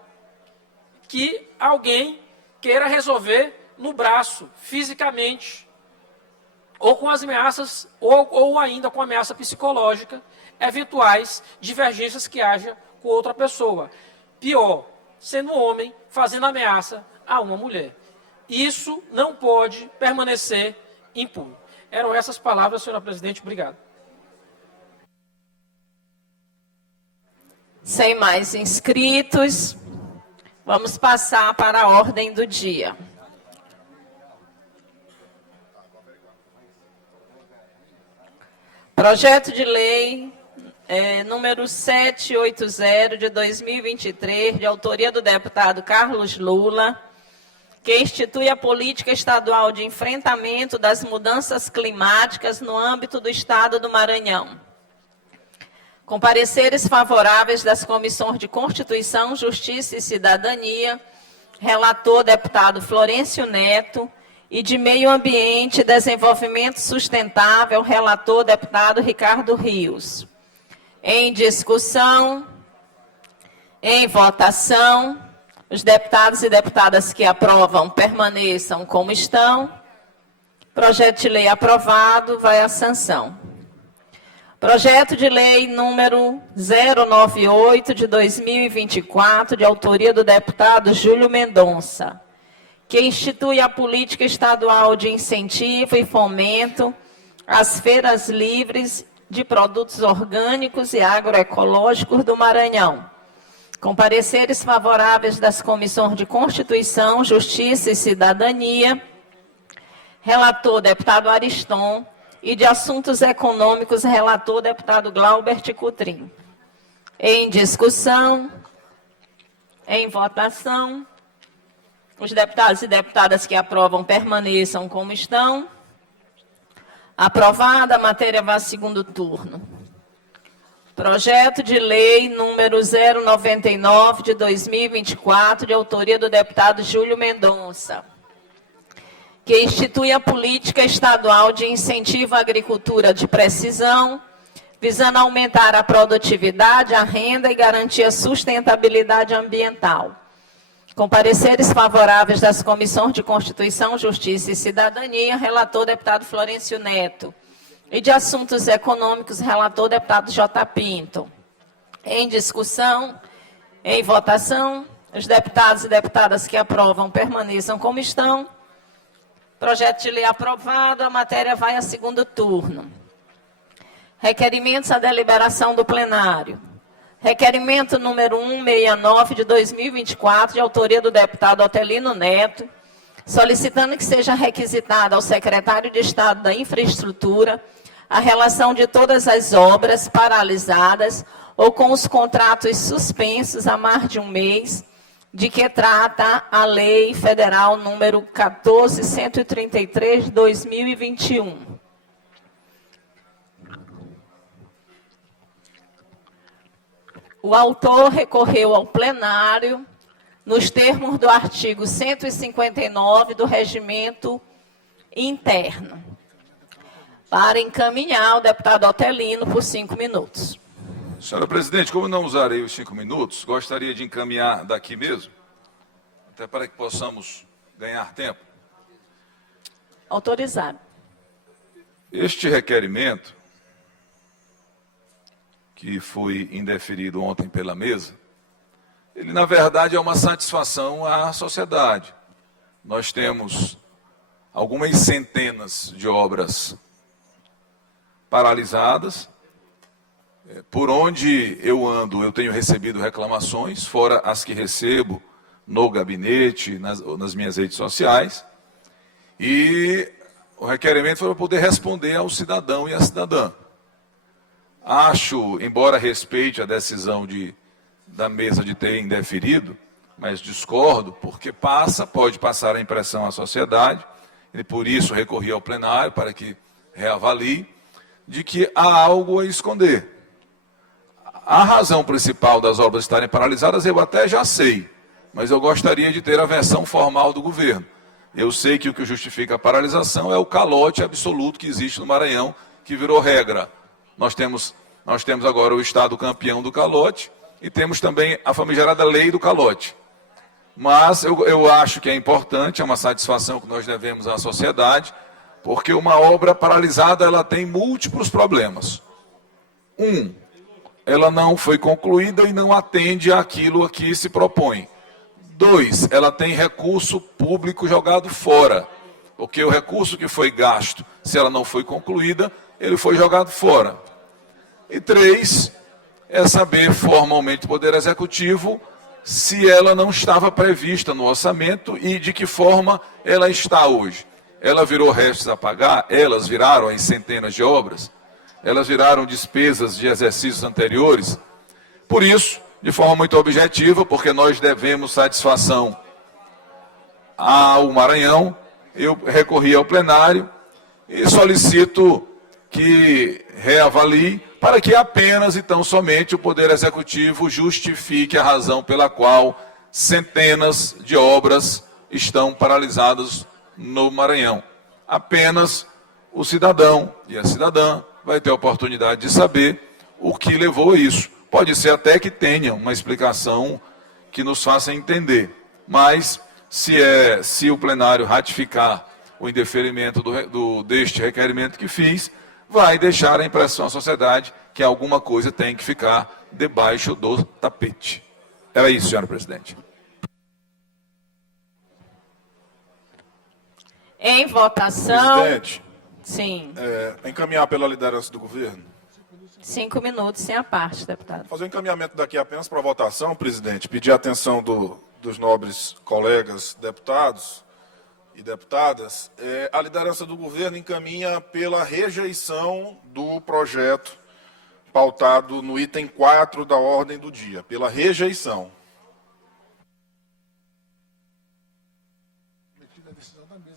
que alguém queira resolver no braço, fisicamente, ou com as ameaças, ou ainda com ameaça psicológica, eventuais divergências que haja com outra pessoa. Pior, sendo homem, fazendo ameaça a uma mulher. Isso não pode permanecer impune. Eram essas palavras, senhora presidente. Obrigado. Sem mais inscritos, vamos passar para a ordem do dia. Projeto de lei número 780 de 2023, de autoria do deputado Carlos Lula, que institui a política estadual de enfrentamento das mudanças climáticas no âmbito do Estado do Maranhão. Com pareceres favoráveis das comissões de Constituição, Justiça e Cidadania, relator deputado Florencio Neto, e de Meio Ambiente e Desenvolvimento Sustentável, relator deputado Ricardo Rios. Em discussão, em votação, os deputados e deputadas que aprovam permaneçam como estão. Projeto de lei aprovado, vai à sanção. Projeto de lei número 098 de 2024, de autoria do deputado Júlio Mendonça, que institui a política estadual de incentivo e fomento às feiras livres de produtos orgânicos e agroecológicos do Maranhão. Com pareceres favoráveis das comissões de Constituição, Justiça e Cidadania, relator deputado Ariston, e de Assuntos Econômicos, relator deputado Glaubert Coutrin. Em discussão, em votação, os deputados e deputadas que aprovam permaneçam como estão. Aprovada, a matéria vai a segundo turno. Projeto de lei número 099 de 2024, de autoria do deputado Júlio Mendonça, que institui a política estadual de incentivo à agricultura de precisão, visando aumentar a produtividade, a renda e garantir a sustentabilidade ambiental. Com pareceres favoráveis das comissões de Constituição, Justiça e Cidadania, relator deputado Florencio Neto. E de Assuntos Econômicos, relator deputado J. Pinto. Em discussão, em votação, os deputados e deputadas que aprovam permaneçam como estão. Projeto de lei aprovado, a matéria vai a segundo turno. Requerimentos à deliberação do plenário. Requerimento número 169 de 2024, de autoria do deputado Otelino Neto, solicitando que seja requisitada ao secretário de Estado da Infraestrutura a relação de todas as obras paralisadas ou com os contratos suspensos há mais de um mês, de que trata a Lei Federal número 14.133 de 2021. O autor recorreu ao plenário nos termos do artigo 159 do Regimento Interno, para encaminhar o deputado Otelino por 5 minutos. Senhora presidente, como não usarei os 5 minutos, gostaria de encaminhar daqui mesmo, até para que possamos ganhar tempo. Autorizado. Este requerimento, que foi indeferido ontem pela mesa, ele na verdade é uma satisfação à sociedade. Nós temos algumas centenas de obras paralisadas. Por onde eu ando, eu tenho recebido reclamações, fora as que recebo no gabinete, nas minhas redes sociais. E o requerimento foi para poder responder ao cidadão e à cidadã. Acho, embora respeite a decisão da mesa de ter indeferido, mas discordo, porque pode passar a impressão à sociedade, e por isso recorri ao plenário para que reavalie, de que há algo a esconder. A razão principal das obras estarem paralisadas eu até já sei, mas eu gostaria de ter a versão formal do governo. Eu sei que o que justifica a paralisação é o calote absoluto que existe no Maranhão, que virou regra. Nós temos agora o Estado campeão do calote e temos também a famigerada lei do calote. Mas eu acho que é importante, é uma satisfação que nós devemos à sociedade, porque uma obra paralisada ela tem múltiplos problemas. Ela não foi concluída e não atende àquilo a que se propõe. 2, ela tem recurso público jogado fora, porque o recurso que foi gasto, se ela não foi concluída, ele foi jogado fora. E 3, é saber formalmente o Poder Executivo se ela não estava prevista no orçamento e de que forma ela está hoje. Ela virou restos a pagar, elas viraram as centenas de obras, elas viraram despesas de exercícios anteriores. Por isso, de forma muito objetiva, porque nós devemos satisfação ao Maranhão, eu recorri ao plenário e solicito que reavalie para que apenas e tão somente o Poder Executivo justifique a razão pela qual centenas de obras estão paralisadas no Maranhão. Apenas o cidadão e a cidadã vai ter a oportunidade de saber o que levou a isso. Pode ser até que tenha uma explicação que nos faça entender, mas se o plenário ratificar o indeferimento deste requerimento que fiz, vai deixar a impressão à sociedade que alguma coisa tem que ficar debaixo do tapete. Era isso, senhora presidente. Em votação. Presidente, Sim. Encaminhar pela liderança do governo. 5 minutos, sem a parte, deputado. Fazer um encaminhamento daqui apenas para votação, presidente. Pedir a atenção dos nobres colegas deputados e deputadas. A liderança do governo encaminha pela rejeição do projeto pautado no item 4 da ordem do dia. Pela rejeição.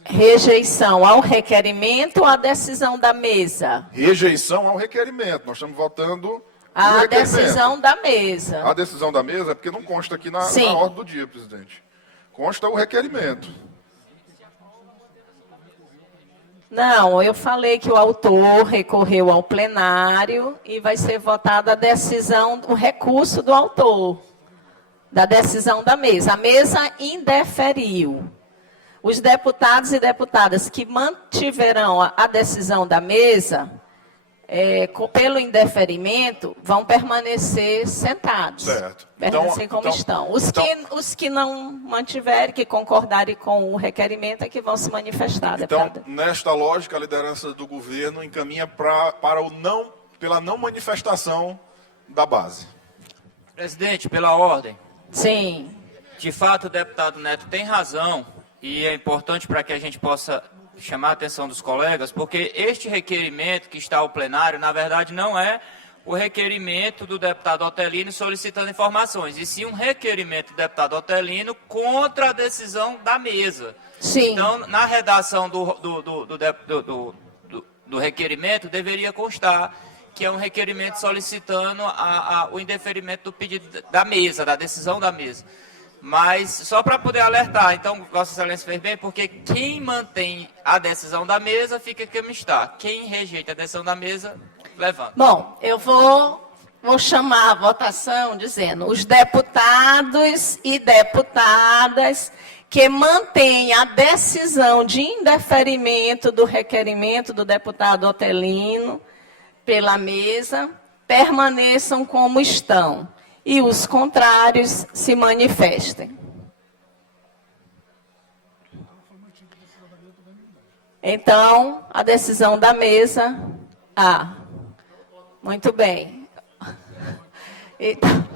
Rejeição ao requerimento ou à decisão da mesa? Rejeição ao requerimento. Nós estamos votando a decisão da mesa. A decisão da mesa é porque não consta aqui na ordem do dia, presidente. Consta o requerimento. Não, eu falei que o autor recorreu ao plenário e vai ser votada a decisão, o recurso do autor, da decisão da mesa. A mesa indeferiu. Os deputados e deputadas que mantiverão a decisão da mesa, pelo indeferimento, vão permanecer sentados. Certo. Permanecer como estão. Os que não mantiverem, que concordarem com o requerimento, é que vão se manifestar, Então, deputado. nesta lógica, a liderança do governo encaminha pela não manifestação da base. Presidente, pela ordem. Sim. De fato, o deputado Neto tem razão e é importante para que a gente possa chamar a atenção dos colegas, porque este requerimento que está ao plenário, na verdade, não é o requerimento do deputado Otelino solicitando informações, e sim um requerimento do deputado Otelino contra a decisão da mesa. Sim. Então, na redação do requerimento, deveria constar que é um requerimento solicitando o indeferimento do pedido da mesa, da decisão da mesa. Mas, só para poder alertar, então, Vossa Excelência fez bem, porque quem mantém a decisão da mesa fica como está. Quem rejeita a decisão da mesa, levanta. Bom, eu vou chamar a votação dizendo: os deputados e deputadas que mantêm a decisão de indeferimento do requerimento do deputado Otelino pela mesa, permaneçam como estão. E os contrários se manifestem. Então, a decisão da mesa... muito bem. Então,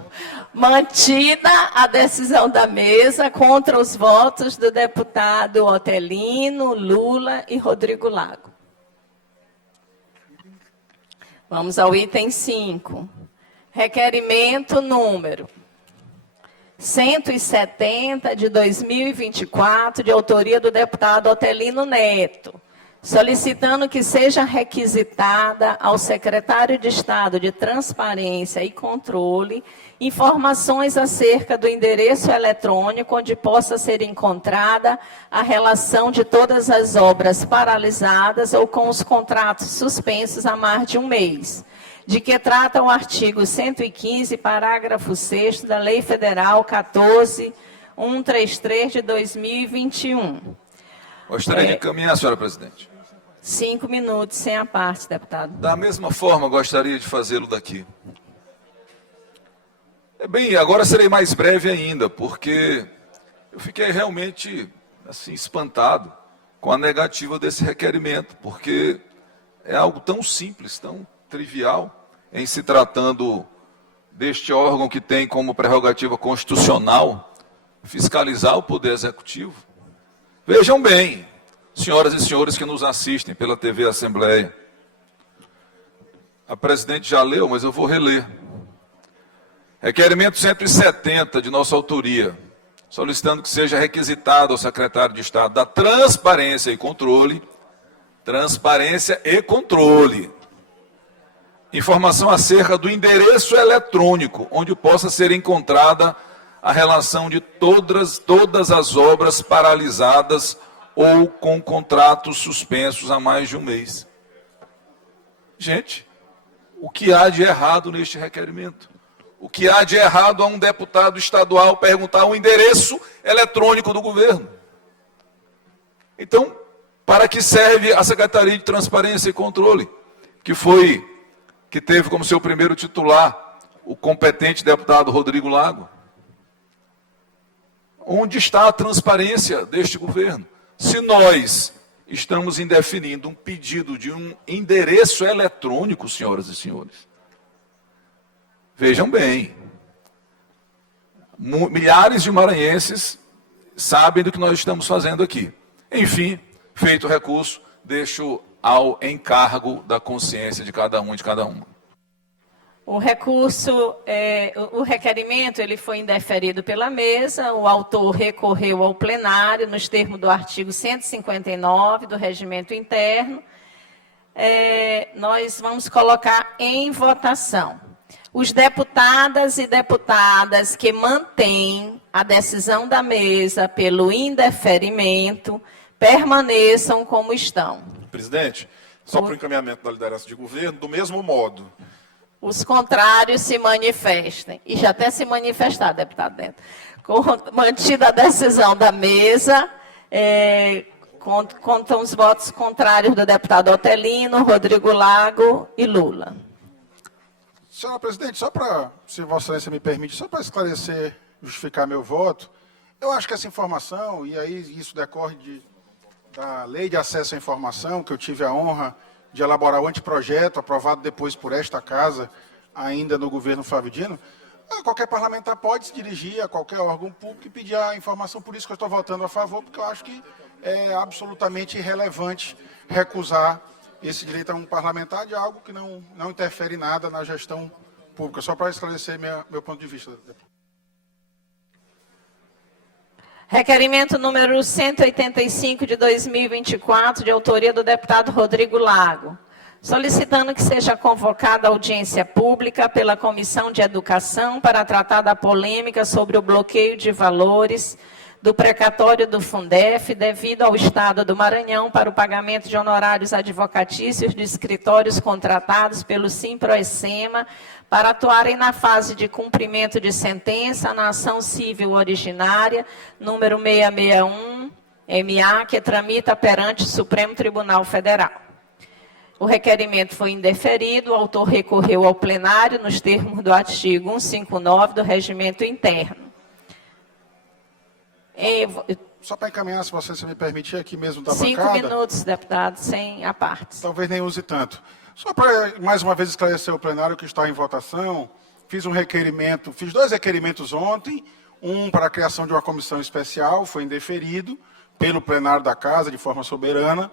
mantida a decisão da mesa contra os votos do deputado Otelino, Lula e Rodrigo Lago. Vamos ao item 5. Requerimento número 170 de 2024, de autoria do deputado Otelino Neto, solicitando que seja requisitada ao secretário de Estado de Transparência e Controle informações acerca do endereço eletrônico onde possa ser encontrada a relação de todas as obras paralisadas ou com os contratos suspensos há mais de um mês, de que trata o artigo 115, parágrafo 6º da Lei Federal 14.133 de 2021. Gostaria de encaminhar, senhora presidente. 5 minutos, sem a parte, deputado. Da mesma forma, gostaria de fazê-lo daqui. Bem, agora serei mais breve ainda, porque eu fiquei realmente assim, espantado com a negativa desse requerimento, porque é algo tão simples, tão trivial, em se tratando deste órgão que tem como prerrogativa constitucional fiscalizar o Poder Executivo. Vejam bem, senhoras e senhores que nos assistem pela TV Assembleia, a presidente já leu, mas eu vou reler. Requerimento 170 de nossa autoria, solicitando que seja requisitado ao secretário de Estado da Transparência e Controle, informação acerca do endereço eletrônico, onde possa ser encontrada a relação de todas as obras paralisadas ou com contratos suspensos há mais de um mês. Gente, o que há de errado neste requerimento? O que há de errado a um deputado estadual perguntar o endereço eletrônico do governo? Então, para que serve a Secretaria de Transparência e Controle, que teve como seu primeiro titular o competente deputado Rodrigo Lago? Onde está a transparência deste governo? Se nós estamos indefinindo um pedido de um endereço eletrônico, senhoras e senhores, vejam bem, milhares de maranhenses sabem do que nós estamos fazendo aqui. Enfim, feito o recurso, deixo ao encargo da consciência de cada um e de cada uma. O recurso, o requerimento, ele foi indeferido pela mesa, o autor recorreu ao plenário nos termos do artigo 159 do Regimento Interno. Nós vamos colocar em votação. Os deputadas e deputadas que mantêm a decisão da mesa pelo indeferimento permaneçam como estão. Presidente, só para o encaminhamento da liderança de governo, do mesmo modo. Os contrários se manifestem. E já até se manifestar, deputado Neto. Mantida a decisão da mesa, Contam os votos contrários do deputado Otelino, Rodrigo Lago e Lula. Senhora presidente, só para, se Vossa Excelência me permite, só para esclarecer, justificar meu voto, eu acho que essa informação, e aí isso decorre da Lei de Acesso à Informação, que eu tive a honra de elaborar o anteprojeto, aprovado depois por esta casa, ainda no governo Flávio Dino, qualquer parlamentar pode se dirigir a qualquer órgão público e pedir a informação, por isso que eu estou votando a favor, porque eu acho que é absolutamente irrelevante recusar esse direito a um parlamentar de algo que não interfere nada na gestão pública. Só para esclarecer meu ponto de vista. Requerimento número 185 de 2024, de autoria do deputado Rodrigo Lago, solicitando que seja convocada audiência pública pela Comissão de Educação para tratar da polêmica sobre o bloqueio de valores do precatório do Fundef devido ao Estado do Maranhão para o pagamento de honorários advocatícios de escritórios contratados pelo Simproecema para atuarem na fase de cumprimento de sentença na ação civil originária, número 661-MA, que tramita perante o Supremo Tribunal Federal. O requerimento foi indeferido, o autor recorreu ao plenário nos termos do artigo 159 do Regimento Interno. Só para encaminhar, se você me permitir, aqui mesmo da 5 bancada. minutos, deputado, sem a parte. Talvez nem use tanto. Só para, mais uma vez, esclarecer o plenário que está em votação, fiz dois requerimentos ontem, um para a criação de uma comissão especial, foi indeferido pelo plenário da Casa, de forma soberana,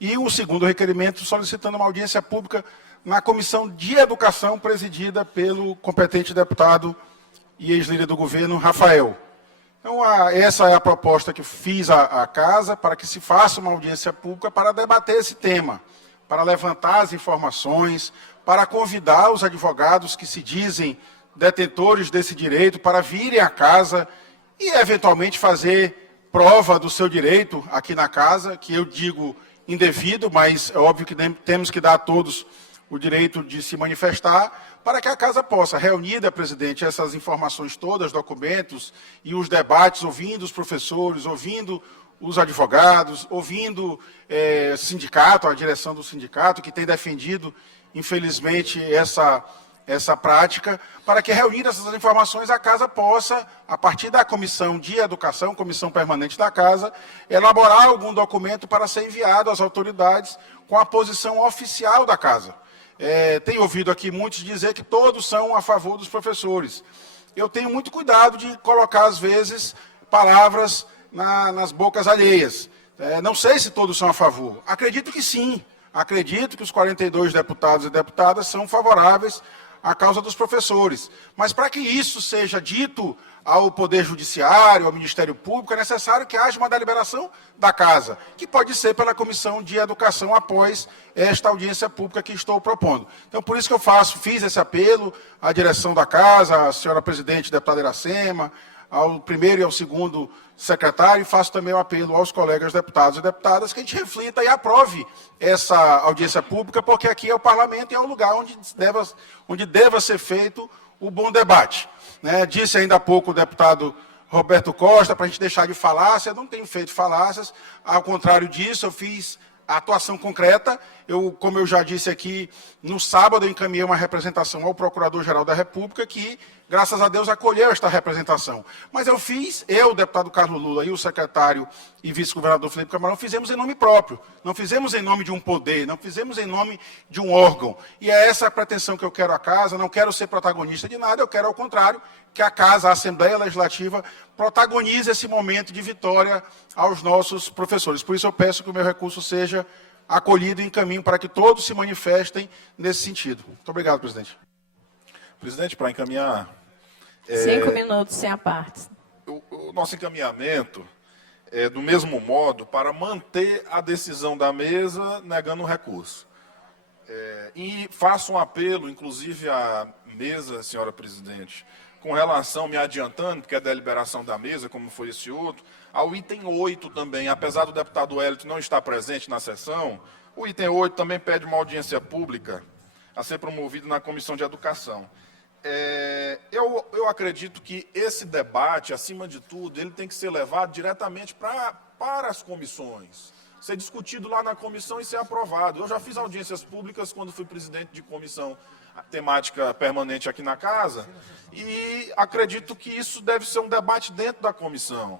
e o segundo requerimento solicitando uma audiência pública na Comissão de Educação, presidida pelo competente deputado e ex-líder do governo, Rafael. Então, essa é a proposta que fiz à Casa, para que se faça uma audiência pública para debater esse tema, para levantar as informações, para convidar os advogados que se dizem detentores desse direito para virem à Casa e, eventualmente, fazer prova do seu direito aqui na Casa, que eu digo indevido, mas é óbvio que temos que dar a todos o direito de se manifestar, para que a Casa possa, reunida, presidente, essas informações todas, documentos e os debates, ouvindo os professores, ouvindo os advogados, ouvindo sindicato, a direção do sindicato, que tem defendido, infelizmente, essa prática, para que, reunidas essas informações, a Casa possa, a partir da Comissão de Educação, Comissão Permanente da Casa, elaborar algum documento para ser enviado às autoridades com a posição oficial da Casa. Tenho ouvido aqui muitos dizer que todos são a favor dos professores. Eu tenho muito cuidado de colocar, às vezes, palavras nas bocas alheias. Não sei se todos são a favor. Acredito que sim. Acredito que os 42 deputados e deputadas são favoráveis à causa dos professores. Mas para que isso seja dito ao Poder Judiciário, ao Ministério Público, é necessário que haja uma deliberação da Casa, que pode ser pela Comissão de Educação após esta audiência pública que estou propondo. Então, por isso que eu fiz esse apelo à direção da Casa, à senhora presidente, deputada Iracema, ao primeiro e ao segundo secretário, e faço também um apelo aos colegas deputados e deputadas que a gente reflita e aprove essa audiência pública, porque aqui é o parlamento e é o lugar onde deva ser feito o bom debate. Disse ainda há pouco o deputado Roberto Costa, para a gente deixar de falácia, eu não tenho feito falácias, ao contrário disso, eu fiz a atuação concreta. Como eu já disse aqui, no sábado eu encaminhei uma representação ao Procurador-Geral da República, que, graças a Deus, acolheu esta representação. Mas o deputado Carlos Lula e o secretário e vice-governador Felipe Camarão fizemos em nome próprio, não fizemos em nome de um poder, não fizemos em nome de um órgão. E é essa a pretensão que eu quero à Casa, não quero ser protagonista de nada, eu quero, ao contrário, que a Casa, a Assembleia Legislativa, protagonize esse momento de vitória aos nossos professores. Por isso eu peço que o meu recurso seja acolhido e encaminho para que todos se manifestem nesse sentido. Muito obrigado, presidente. Presidente, para encaminhar... 5 minutos sem a parte. O nosso encaminhamento é do mesmo modo para manter a decisão da mesa negando o recurso. E faço um apelo, inclusive, à mesa, senhora presidente, com relação, me adiantando, porque é a deliberação da mesa, como foi esse outro, ao item 8 também, apesar do deputado Wellington não estar presente na sessão, o item 8 também pede uma audiência pública a ser promovida na Comissão de Educação. Eu acredito que esse debate, acima de tudo, ele tem que ser levado diretamente para as comissões. ser discutido lá na comissão e ser aprovado. Eu já fiz audiências públicas quando fui presidente de comissão temática permanente aqui na casa, e acredito que isso deve ser um debate dentro da comissão.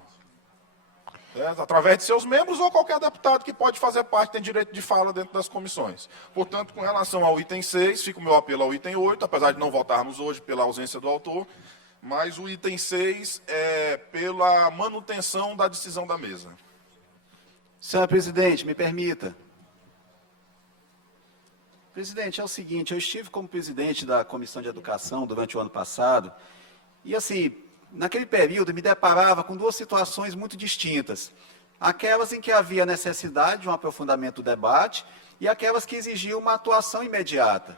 Através de seus membros ou qualquer deputado que pode fazer parte, tem direito de fala dentro das comissões. Portanto, com relação ao item 6, fica o meu apelo ao item 8, apesar de não votarmos hoje pela ausência do autor, mas o item 6 é pela manutenção da decisão da mesa. Senhor presidente, me permita. Presidente, é o seguinte, eu estive como presidente da Comissão de Educação durante o ano passado, e assim, naquele período me deparava com duas situações muito distintas. Aquelas em que havia necessidade de um aprofundamento do debate e aquelas que exigiam uma atuação imediata.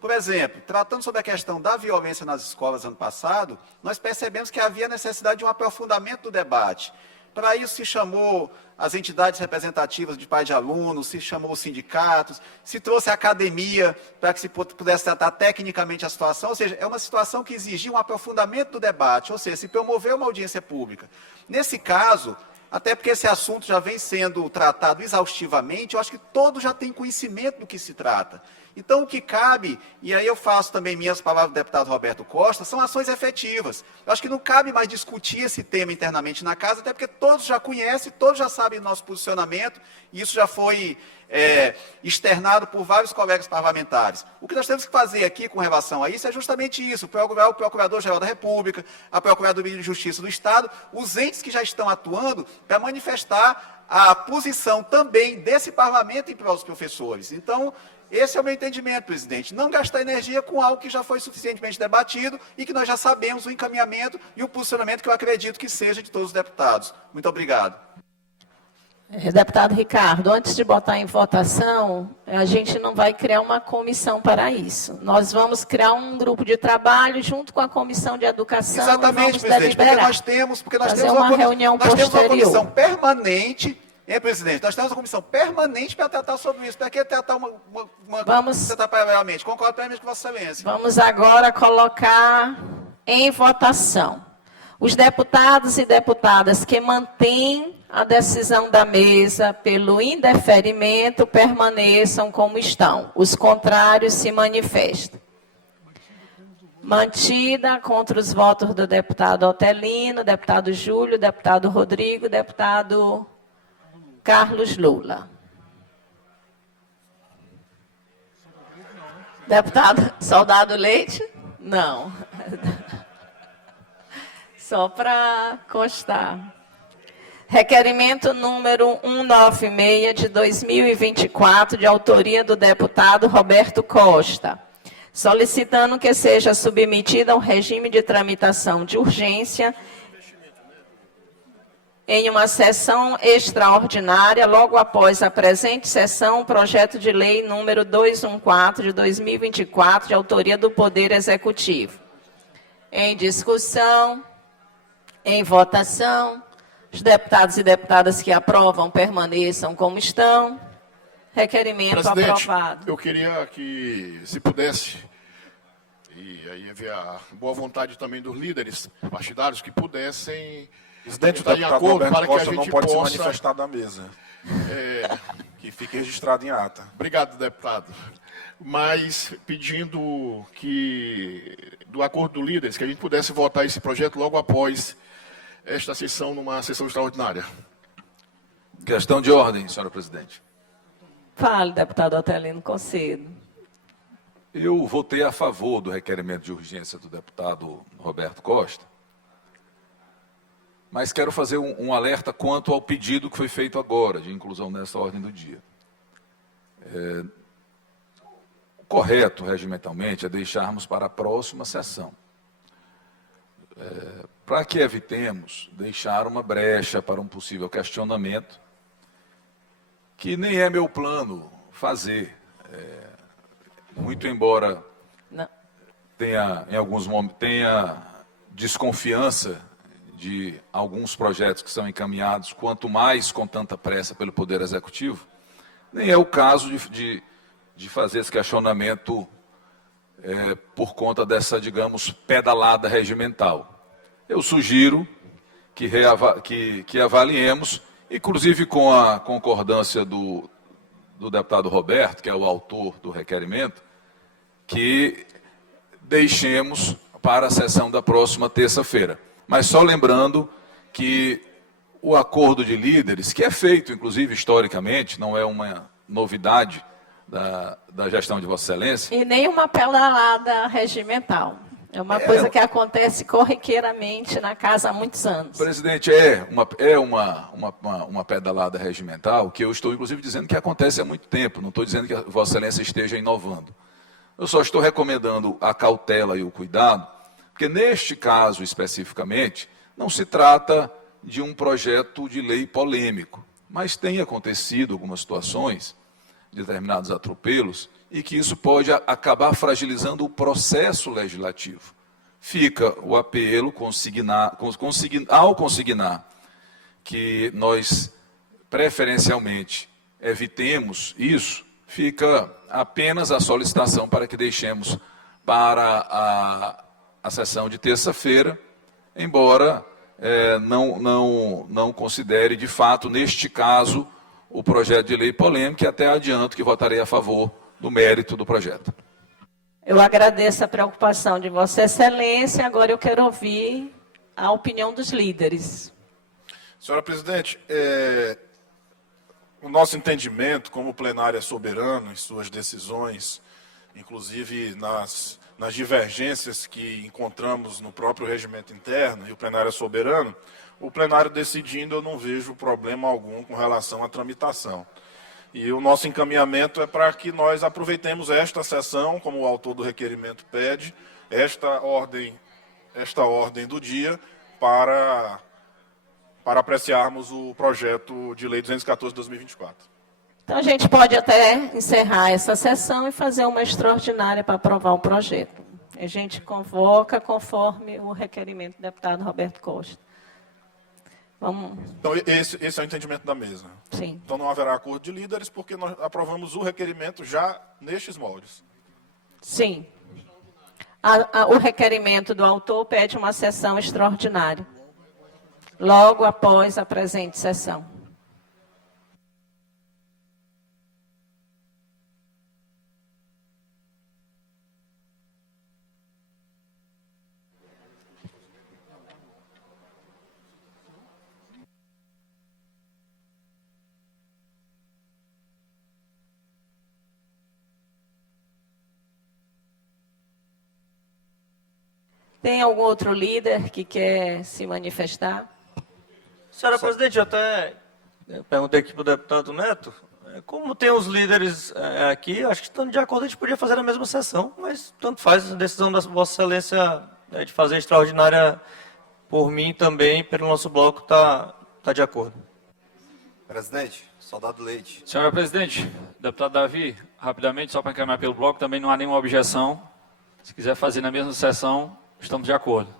Por exemplo, tratando sobre a questão da violência nas escolas ano passado, nós percebemos que havia necessidade de um aprofundamento do debate. Para isso se chamou as entidades representativas de pais de alunos, se chamou os sindicatos, se trouxe a academia para que se pudesse tratar tecnicamente a situação, ou seja, é uma situação que exigia um aprofundamento do debate, ou seja, se promoveu uma audiência pública. Nesse caso, até porque esse assunto já vem sendo tratado exaustivamente, eu acho que todos já têm conhecimento do que se trata. Então, o que cabe, e aí eu faço também minhas palavras do deputado Roberto Costa, são ações efetivas. Eu acho que não cabe mais discutir esse tema internamente na casa, até porque todos já conhecem, todos já sabem do nosso posicionamento, e isso já foi externado por vários colegas parlamentares. O que nós temos que fazer aqui com relação a isso é justamente isso, procurar o Procurador-Geral da República, a Procuradoria de Justiça do Estado, os entes que já estão atuando para manifestar a posição também desse parlamento em prol dos professores. Então, esse é o meu entendimento, presidente. Não gastar energia com algo que já foi suficientemente debatido e que nós já sabemos o encaminhamento e o posicionamento que eu acredito que seja de todos os deputados. Muito obrigado. Deputado Ricardo, antes de botar em votação, a gente não vai criar uma comissão para isso. Nós vamos criar um grupo de trabalho junto com a Comissão de Educação. Exatamente, presidente, porque nós temos uma reunião posterior. Temos uma comissão permanente. Presidente, nós temos uma comissão permanente para tratar sobre isso. Para que tratar tratar paralelamente? Concordo plenamente com Vossa Excelência. Vamos agora colocar em votação. Os deputados e deputadas que mantêm a decisão da mesa pelo indeferimento permaneçam como estão. Os contrários se manifestam. Mantida contra os votos do deputado Otelino, deputado Júlio, deputado Rodrigo, deputado Carlos Lula. Deputado Soldado Leite? Não. Só para constar. Requerimento número 196 de 2024, de autoria do deputado Roberto Costa, solicitando que seja submetida ao regime de tramitação de urgência em uma sessão extraordinária, logo após a presente sessão, o projeto de lei número 214 de 2024, de autoria do Poder Executivo. Em discussão, em votação, os deputados e deputadas que aprovam permaneçam como estão. Requerimento aprovado. Eu queria que, se pudesse, e aí havia a boa vontade também dos líderes partidários, que pudessem Presidente, estar em acordo para que a gente não pode possa se manifestar da mesa. Que fique registrado em ata. Obrigado, deputado. Mas pedindo que, do acordo dos líderes, que a gente pudesse votar esse projeto logo após esta sessão, numa sessão extraordinária. Questão de ordem, senhora presidente. Fale, deputado Otelino, concedo. Eu votei a favor do requerimento de urgência do deputado Roberto Costa, mas quero fazer um alerta quanto ao pedido que foi feito agora, de inclusão nessa ordem do dia. O correto, regimentalmente, é deixarmos para a próxima sessão. Para que evitemos deixar uma brecha para um possível questionamento, que nem é meu plano fazer, muito embora tenha, em alguns momentos, tenha desconfiança de alguns projetos que são encaminhados, quanto mais com tanta pressa pelo Poder Executivo, nem é o caso de fazer esse questionamento por conta dessa, digamos, pedalada regimental. Eu sugiro que avaliemos inclusive com a concordância do deputado Roberto, que é o autor do requerimento, que deixemos para a sessão da próxima terça-feira. Mas só lembrando que o acordo de líderes, que é feito, inclusive, historicamente, não é uma novidade da gestão de Vossa Excelência. E nem uma pedalada regimental. É uma coisa que acontece corriqueiramente na casa há muitos anos. Presidente, uma pedalada regimental, que eu estou, inclusive, dizendo que acontece há muito tempo. Não estou dizendo que Vossa Excelência esteja inovando. Eu só estou recomendando a cautela e o cuidado, porque neste caso, especificamente, não se trata de um projeto de lei polêmico, mas tem acontecido algumas situações, determinados atropelos, e que isso pode acabar fragilizando o processo legislativo. Fica o apelo ao consignar que nós, preferencialmente, evitemos isso, fica apenas a solicitação para que deixemos para a sessão de terça-feira, embora não considere, de fato, neste caso, o projeto de lei polêmico, e até adianto que votarei a favor do mérito do projeto. Eu agradeço a preocupação de Vossa Excelência. Agora eu quero ouvir a opinião dos líderes. Senhora presidente, o nosso entendimento, como o plenário é soberano em suas decisões, inclusive nas divergências que encontramos no próprio regimento interno, e o plenário é soberano, o plenário decidindo, eu não vejo problema algum com relação à tramitação. E o nosso encaminhamento é para que nós aproveitemos esta sessão, como o autor do requerimento pede, esta ordem do dia, para apreciarmos o projeto de lei 214 de 2024. Então, a gente pode até encerrar essa sessão e fazer uma extraordinária para aprovar o projeto. A gente convoca conforme o requerimento do deputado Roberto Costa. Vamos. Então, esse é o entendimento da mesa. Sim. Então, não haverá acordo de líderes, porque nós aprovamos o requerimento já nestes moldes. Sim. O requerimento do autor pede uma sessão extraordinária, logo após a presente sessão. Tem algum outro líder que quer se manifestar? Senhora presidente, eu até perguntei aqui para o deputado Neto, como tem os líderes aqui, acho que estando de acordo a gente podia fazer a mesma sessão, mas tanto faz, a decisão da Vossa Excelência de fazer extraordinária por mim também, pelo nosso bloco, está de acordo. Presidente, soldado Leite. Senhora presidente, deputado Davi, rapidamente, só para encaminhar pelo bloco, também não há nenhuma objeção. Se quiser fazer na mesma sessão, estamos de acordo.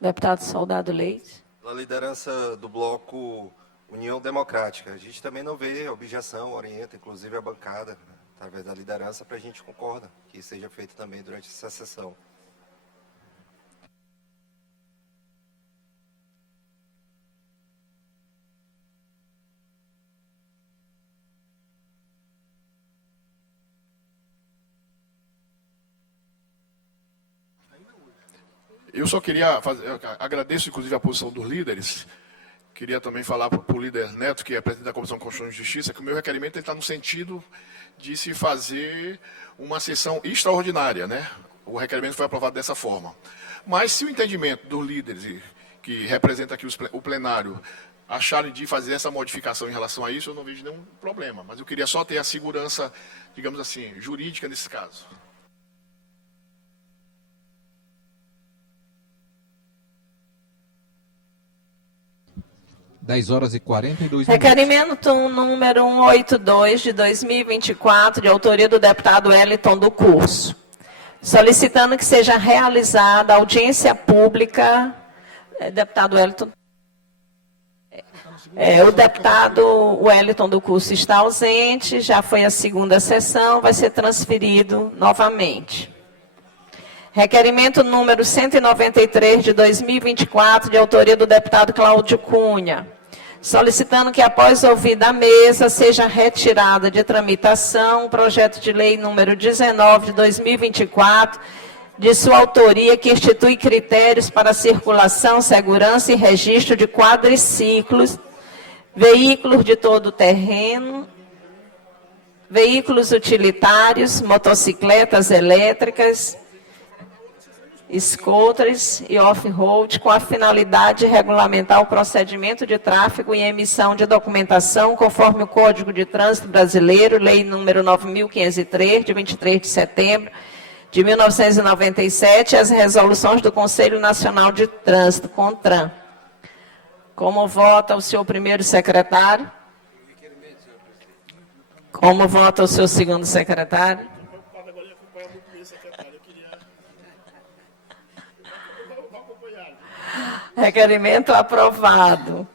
Deputado Soldado Leite. Na liderança do bloco União Democrática, a gente também não vê objeção, orienta, inclusive a bancada, através da liderança, para a gente concorda que seja feito também durante essa sessão. Eu só queria agradeço inclusive a posição dos líderes. Queria também falar para o líder Neto, que é presidente da Comissão de Constituição e Justiça, que o meu requerimento está no sentido de se fazer uma sessão extraordinária, né? O requerimento foi aprovado dessa forma. Mas se o entendimento dos líderes, que representa aqui o plenário, acharem de fazer essa modificação em relação a isso, eu não vejo nenhum problema. Mas eu queria só ter a segurança, digamos assim, jurídica nesse caso. 10 horas e 42 minutos. Requerimento número 182 de 2024, de autoria do deputado Wellington do Curso, solicitando que seja realizada audiência pública. Deputado Wellington. O deputado Wellington do Curso está ausente, já foi a segunda sessão, vai ser transferido novamente. Requerimento número 193 de 2024, de autoria do deputado Cláudio Cunha, solicitando que, após ouvida a mesa, seja retirada de tramitação o projeto de lei número 19 de 2024, de sua autoria, que institui critérios para circulação, segurança e registro de quadriciclos, veículos de todo terreno, veículos utilitários, motocicletas elétricas, scooters e off-road, com a finalidade de regulamentar o procedimento de tráfego e emissão de documentação, conforme o Código de Trânsito Brasileiro, Lei número 9.503, de 23 de setembro de 1997, e as resoluções do Conselho Nacional de Trânsito, CONTRAN. Como vota o seu primeiro secretário? Como vota o seu segundo secretário? Requerimento aprovado.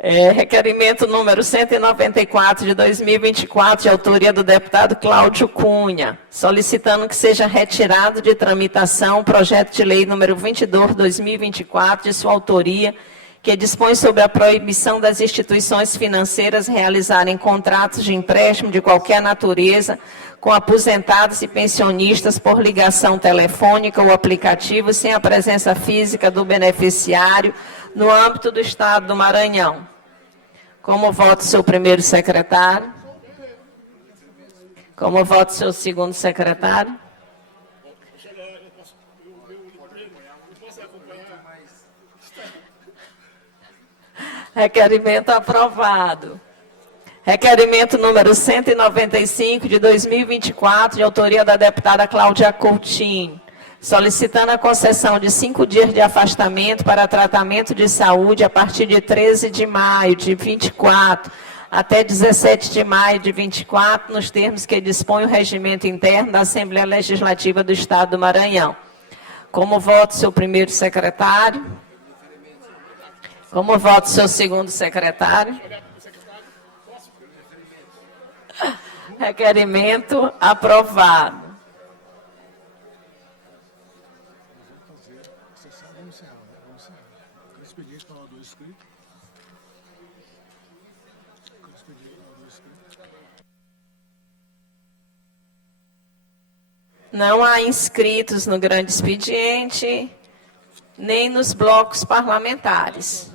Requerimento número 194 de 2024, de autoria do deputado Cláudio Cunha, solicitando que seja retirado de tramitação o projeto de lei número 22 de 2024, de sua autoria, que dispõe sobre a proibição das instituições financeiras realizarem contratos de empréstimo de qualquer natureza com aposentados e pensionistas por ligação telefônica ou aplicativo sem a presença física do beneficiário no âmbito do Estado do Maranhão. Como vota o seu primeiro secretário? Como vota o seu segundo secretário? Requerimento aprovado. Requerimento número 195 de 2024, de autoria da deputada Cláudia Coutinho, solicitando a concessão de 5 dias de afastamento para tratamento de saúde a partir de 13 de maio de 24 até 17 de maio de 24, nos termos que dispõe o regimento interno da Assembleia Legislativa do Estado do Maranhão. Como vota o seu primeiro secretário? Como vota o seu segundo secretário? Requerimento aprovado. Não há inscritos no grande expediente, nem nos blocos parlamentares.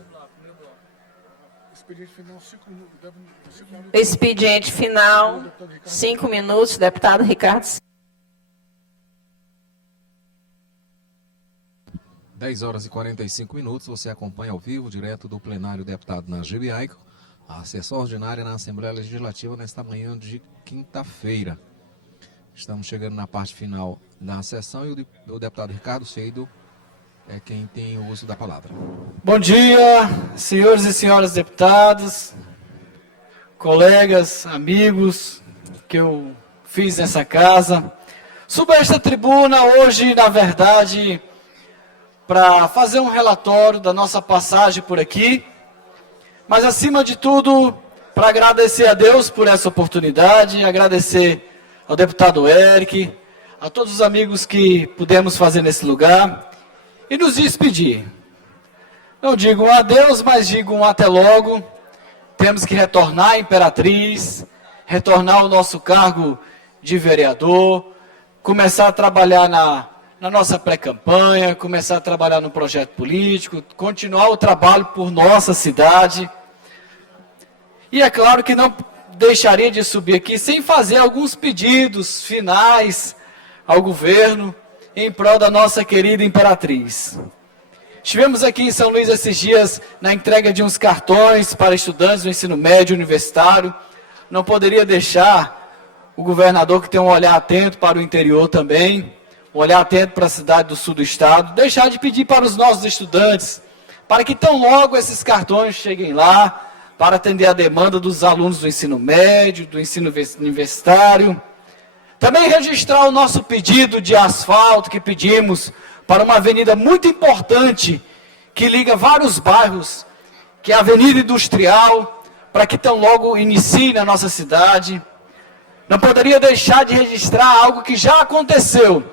Expediente final, 5 minutos, deputado Ricardo. 10 horas e 45 minutos, você acompanha ao vivo, direto do plenário deputado Najib Aico, a sessão ordinária na Assembleia Legislativa nesta manhã de quinta-feira. Estamos chegando na parte final da sessão e o deputado Ricardo Seido é quem tem o uso da palavra. Bom dia, senhores e senhoras deputados, colegas, amigos que eu fiz nessa casa. Subo a esta tribuna hoje, na verdade, para fazer um relatório da nossa passagem por aqui, mas acima de tudo, para agradecer a Deus por essa oportunidade, agradecer ao deputado Eric, a todos os amigos que pudemos fazer nesse lugar, e nos despedir. Não digo um adeus, mas digo um até logo. Temos que retornar à Imperatriz, retornar ao nosso cargo de vereador, começar a trabalhar na nossa pré-campanha, começar a trabalhar no projeto político, continuar o trabalho por nossa cidade. E é claro que não deixaria de subir aqui sem fazer alguns pedidos finais ao governo em prol da nossa querida Imperatriz. Estivemos aqui em São Luís esses dias na entrega de uns cartões para estudantes do ensino médio universitário. Não poderia deixar o governador, que tem um olhar atento para o interior também, um olhar atento para a cidade do sul do estado, deixar de pedir para os nossos estudantes, para que tão logo esses cartões cheguem lá, para atender a demanda dos alunos do ensino médio, do ensino universitário. Também registrar o nosso pedido de asfalto que pedimos para uma avenida muito importante que liga vários bairros, que é a Avenida Industrial, para que tão logo inicie na nossa cidade. Não poderia deixar de registrar algo que já aconteceu,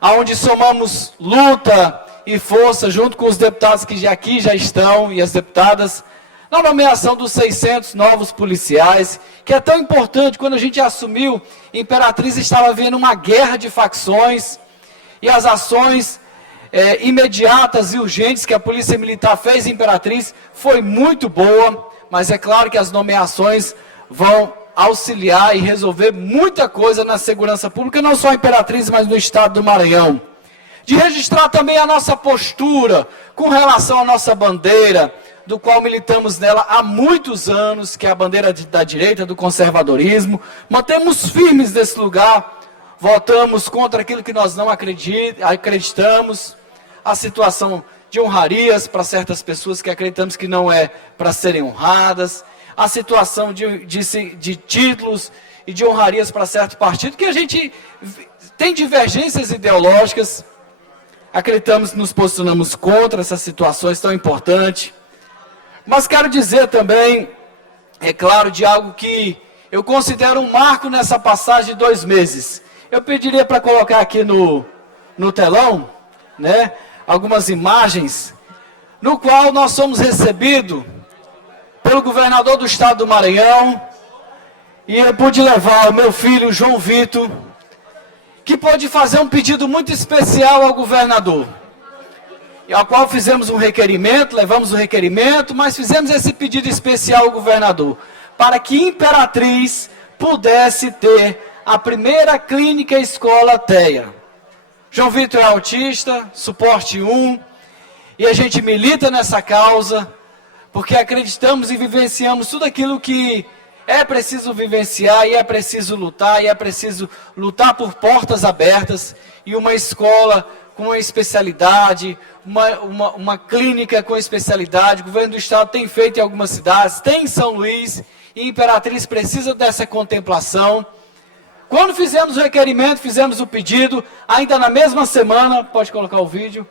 aonde somamos luta e força junto com os deputados que aqui já estão e as deputadas na nomeação dos 600 novos policiais, que é tão importante. Quando a gente assumiu, Imperatriz estava havendo uma guerra de facções, e as ações imediatas e urgentes que a Polícia Militar fez em Imperatriz foi muito boa, mas é claro que as nomeações vão auxiliar e resolver muita coisa na segurança pública, não só em Imperatriz, mas no estado do Maranhão. De registrar também a nossa postura com relação à nossa bandeira, do qual militamos nela há muitos anos, que é a bandeira da direita, do conservadorismo. Mantemos firmes nesse lugar, votamos contra aquilo que nós não acreditamos, a situação de honrarias para certas pessoas que acreditamos que não é para serem honradas, a situação de títulos e de honrarias para certo partido, que a gente tem divergências ideológicas, acreditamos, nos posicionamos contra essas situações tão importantes. Mas quero dizer também, é claro, de algo que eu considero um marco nessa passagem de 2 meses. Eu pediria para colocar aqui no telão, né, algumas imagens, no qual nós somos recebidos pelo governador do estado do Maranhão, e eu pude levar o meu filho, João Vitor, que pôde fazer um pedido muito especial ao governador, ao qual fizemos um requerimento, levamos o requerimento, mas fizemos esse pedido especial ao governador, para que Imperatriz pudesse ter a primeira clínica escola TEA. João Vitor é autista, suporte 1, e a gente milita nessa causa, porque acreditamos e vivenciamos tudo aquilo que é preciso vivenciar, e é preciso lutar, e é preciso lutar por portas abertas, e uma escola com uma especialidade, uma clínica com especialidade. O governo do estado tem feito em algumas cidades, tem em São Luís, e Imperatriz precisa dessa contemplação. Quando fizemos o requerimento, fizemos o pedido, ainda na mesma semana, pode colocar o vídeo,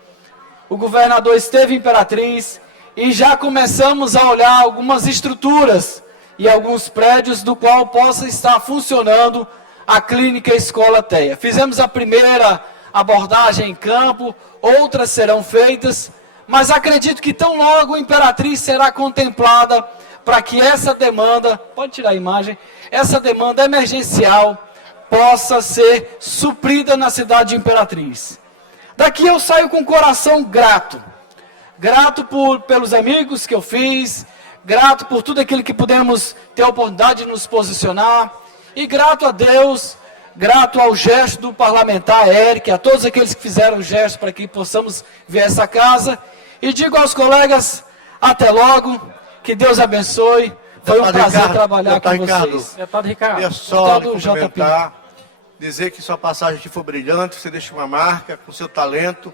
o governador esteve em Imperatriz, e já começamos a olhar algumas estruturas e alguns prédios do qual possa estar funcionando a clínica Escola TEA. Fizemos a primeira abordagem em campo, outras serão feitas, mas acredito que tão logo Imperatriz será contemplada para que essa demanda, pode tirar a imagem, essa demanda emergencial possa ser suprida na cidade de Imperatriz. Daqui eu saio com o coração grato, grato pelos amigos que eu fiz, grato por tudo aquilo que pudemos ter a oportunidade de nos posicionar, e grato a Deus, grato ao gesto do parlamentar Eric, a todos aqueles que fizeram o gesto para que possamos ver essa casa, e digo aos colegas, até logo, que Deus abençoe, foi um prazer trabalhar com vocês. Deputado Ricardo, queria só Deputado cumprimentar, dizer que sua passagem aqui foi brilhante, você deixa uma marca com seu talento.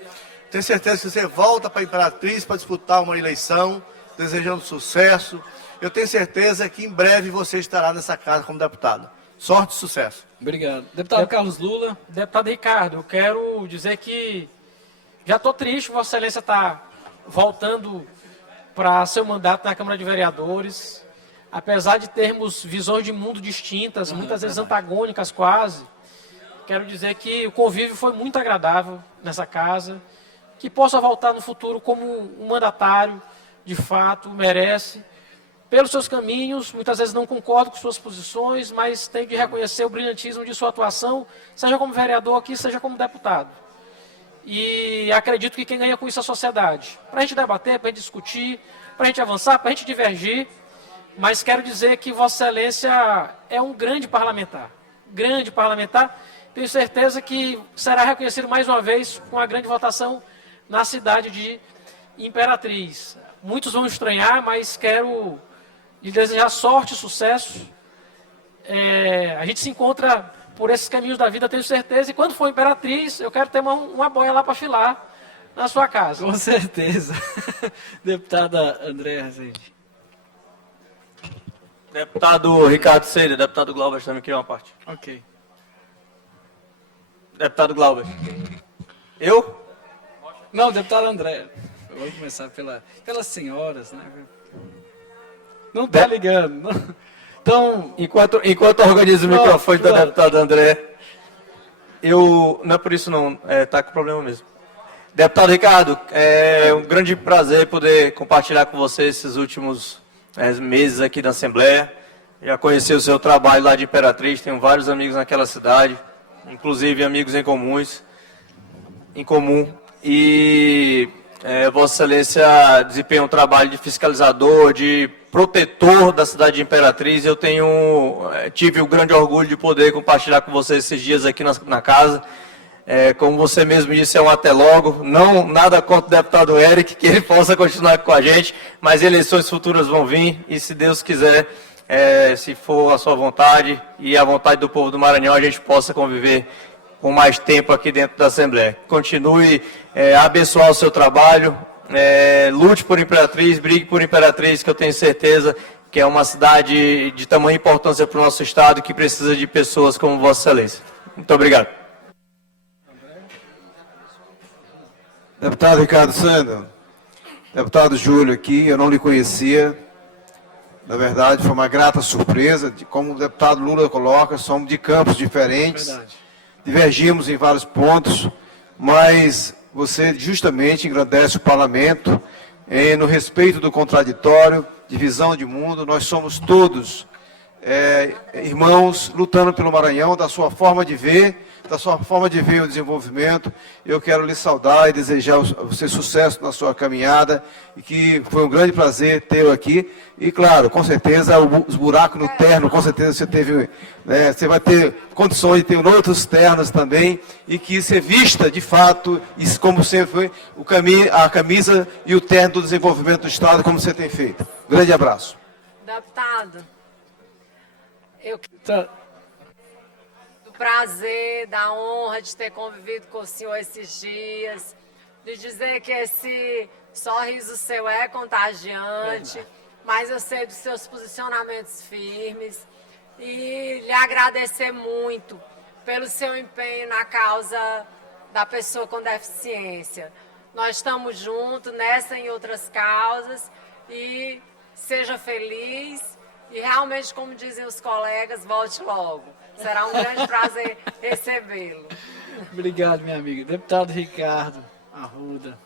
Tenho certeza que você volta para a Imperatriz para disputar uma eleição, desejando sucesso. Eu tenho certeza que em breve você estará nessa casa como deputado. Sorte e sucesso. Obrigado. Deputado Carlos Lula. Deputado Ricardo, eu quero dizer que já estou triste, Vossa Excelência está voltando para seu mandato na Câmara de Vereadores. Apesar de termos visões de mundo distintas, muitas vezes antagônicas quase, quero dizer que o convívio foi muito agradável nessa casa, que possa voltar no futuro como um mandatário, de fato, merece, pelos seus caminhos. Muitas vezes não concordo com suas posições, mas tenho de reconhecer o brilhantismo de sua atuação, seja como vereador aqui, seja como deputado. E acredito que quem ganha com isso é a sociedade. Para a gente debater, para a gente discutir, para a gente avançar, para a gente divergir, mas quero dizer que Vossa Excelência é um grande parlamentar. Grande parlamentar. Tenho certeza que será reconhecido mais uma vez com a grande votação na cidade de Imperatriz. Muitos vão estranhar, mas quero lhe desejar sorte e sucesso. A gente se encontra por esses caminhos da vida, tenho certeza. E quando for Imperatriz, eu quero ter uma boia lá para filar na sua casa. Com certeza. Deputada Andréa Rezende. Deputado Ricardo Ceira, deputado Glauber também queria uma parte. Ok. Deputado Glauber. Eu? Não, deputado André. Eu vou começar pelas senhoras, né? Não está ligando. Não. Então, enquanto organiza o microfone da deputada André, não é por isso não, está com problema mesmo. Deputado Ricardo, é um grande prazer poder compartilhar com você esses últimos meses aqui na Assembleia. Já conheci o seu trabalho lá de Imperatriz, tenho vários amigos naquela cidade, inclusive amigos em comum. E Vossa Excelência desempenha um trabalho de fiscalizador, de protetor da cidade de Imperatriz. Eu tive o grande orgulho de poder compartilhar com você esses dias aqui na casa. Como você mesmo disse, é um até logo. Não, nada contra o deputado Eric, que ele possa continuar com a gente, mas eleições futuras vão vir e, se Deus quiser, se for a sua vontade e a vontade do povo do Maranhão, a gente possa conviver com mais tempo aqui dentro da Assembleia. Continue a abençoar o seu trabalho, lute por Imperatriz, brigue por Imperatriz, que eu tenho certeza que é uma cidade de tamanha importância para o nosso Estado, que precisa de pessoas como Vossa Excelência. Muito obrigado. Deputado Ricardo Sandro, deputado Júlio aqui, eu não lhe conhecia. Na verdade, foi uma grata surpresa, como o deputado Lula coloca, somos de campos diferentes. Verdade. Divergimos em vários pontos, mas você justamente engrandece o parlamento no respeito do contraditório, de visão de mundo. Nós somos todos irmãos lutando pelo Maranhão, da sua forma de ver o desenvolvimento. Eu quero lhe saudar e desejar você sucesso na sua caminhada, e que foi um grande prazer tê-lo aqui. E claro, com certeza, os buracos no terno, com certeza você teve, você vai ter condições de ter outros ternos também, e que você vista de fato, isso como sempre foi, a camisa e o terno do desenvolvimento do Estado, como você tem feito. Grande abraço. Deputado, eu prazer, da honra de ter convivido com o senhor esses dias, de dizer que esse sorriso seu é contagiante, mas eu sei dos seus posicionamentos firmes, e lhe agradecer muito pelo seu empenho na causa da pessoa com deficiência. Nós estamos juntos nessa e em outras causas, e seja feliz, e realmente, como dizem os colegas, volte logo. Será um grande prazer recebê-lo. Obrigado, minha amiga. Deputado Ricardo Arruda.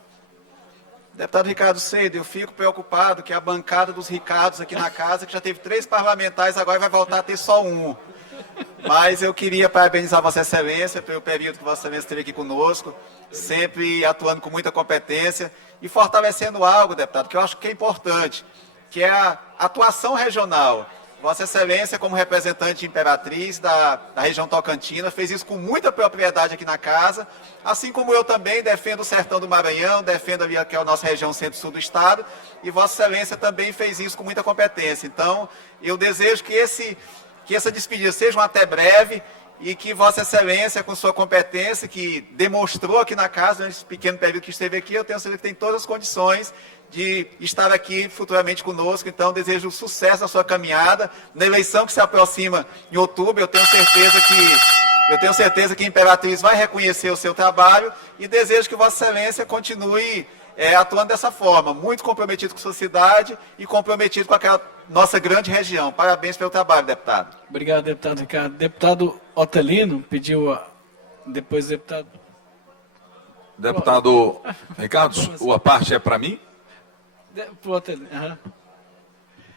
Deputado Ricardo Cedo, eu fico preocupado que a bancada dos Ricardos aqui na casa, que já teve 3 parlamentares, agora vai voltar a ter só um. Mas eu queria parabenizar Vossa Excelência pelo período que Vossa Excelência esteve aqui conosco, sempre atuando com muita competência e fortalecendo algo, deputado, que eu acho que é importante, que é a atuação regional. Vossa Excelência, como representante de Imperatriz da região Tocantina, fez isso com muita propriedade aqui na casa, assim como eu também defendo o sertão do Maranhão, defendo ali que é a nossa região centro-sul do estado, e Vossa Excelência também fez isso com muita competência. Então, eu desejo que essa despedida seja um até breve, e que Vossa Excelência, com sua competência, que demonstrou aqui na casa, nesse pequeno período que esteve aqui, eu tenho certeza que tem todas as condições de estar aqui futuramente conosco. Então, desejo sucesso na sua caminhada. Na eleição que se aproxima em outubro, eu tenho certeza que a Imperatriz vai reconhecer o seu trabalho, e desejo que Vossa Excelência continue atuando dessa forma, muito comprometido com a sua cidade e comprometido com aquela nossa grande região. Parabéns pelo trabalho, deputado. Obrigado, deputado Ricardo. Deputado Otelino pediu depois deputado... Deputado Ricardo, a parte é para mim?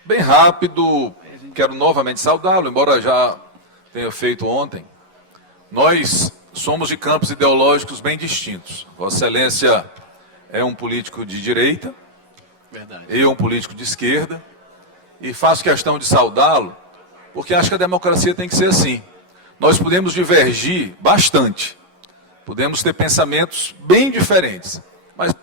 Bem rápido, quero novamente saudá-lo, embora já tenha feito ontem. Nós somos de campos ideológicos bem distintos. Vossa Excelência é um político de direita, verdade. Eu um político de esquerda, e faço questão de saudá-lo, porque acho que a democracia tem que ser assim. Nós podemos divergir bastante, podemos ter pensamentos bem diferentes, mas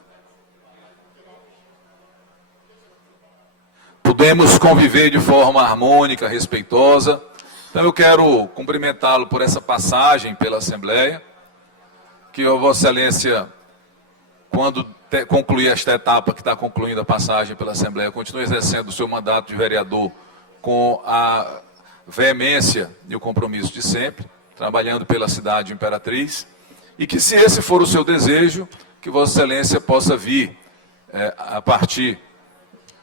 podemos conviver de forma harmônica, respeitosa. Então eu quero cumprimentá-lo por essa passagem pela Assembleia, que a Vossa Excelência, quando concluir esta etapa que está concluindo a passagem pela Assembleia, continue exercendo o seu mandato de vereador com a veemência e o compromisso de sempre, trabalhando pela cidade de Imperatriz, e que, se esse for o seu desejo, que Vossa Excelência possa vir a partir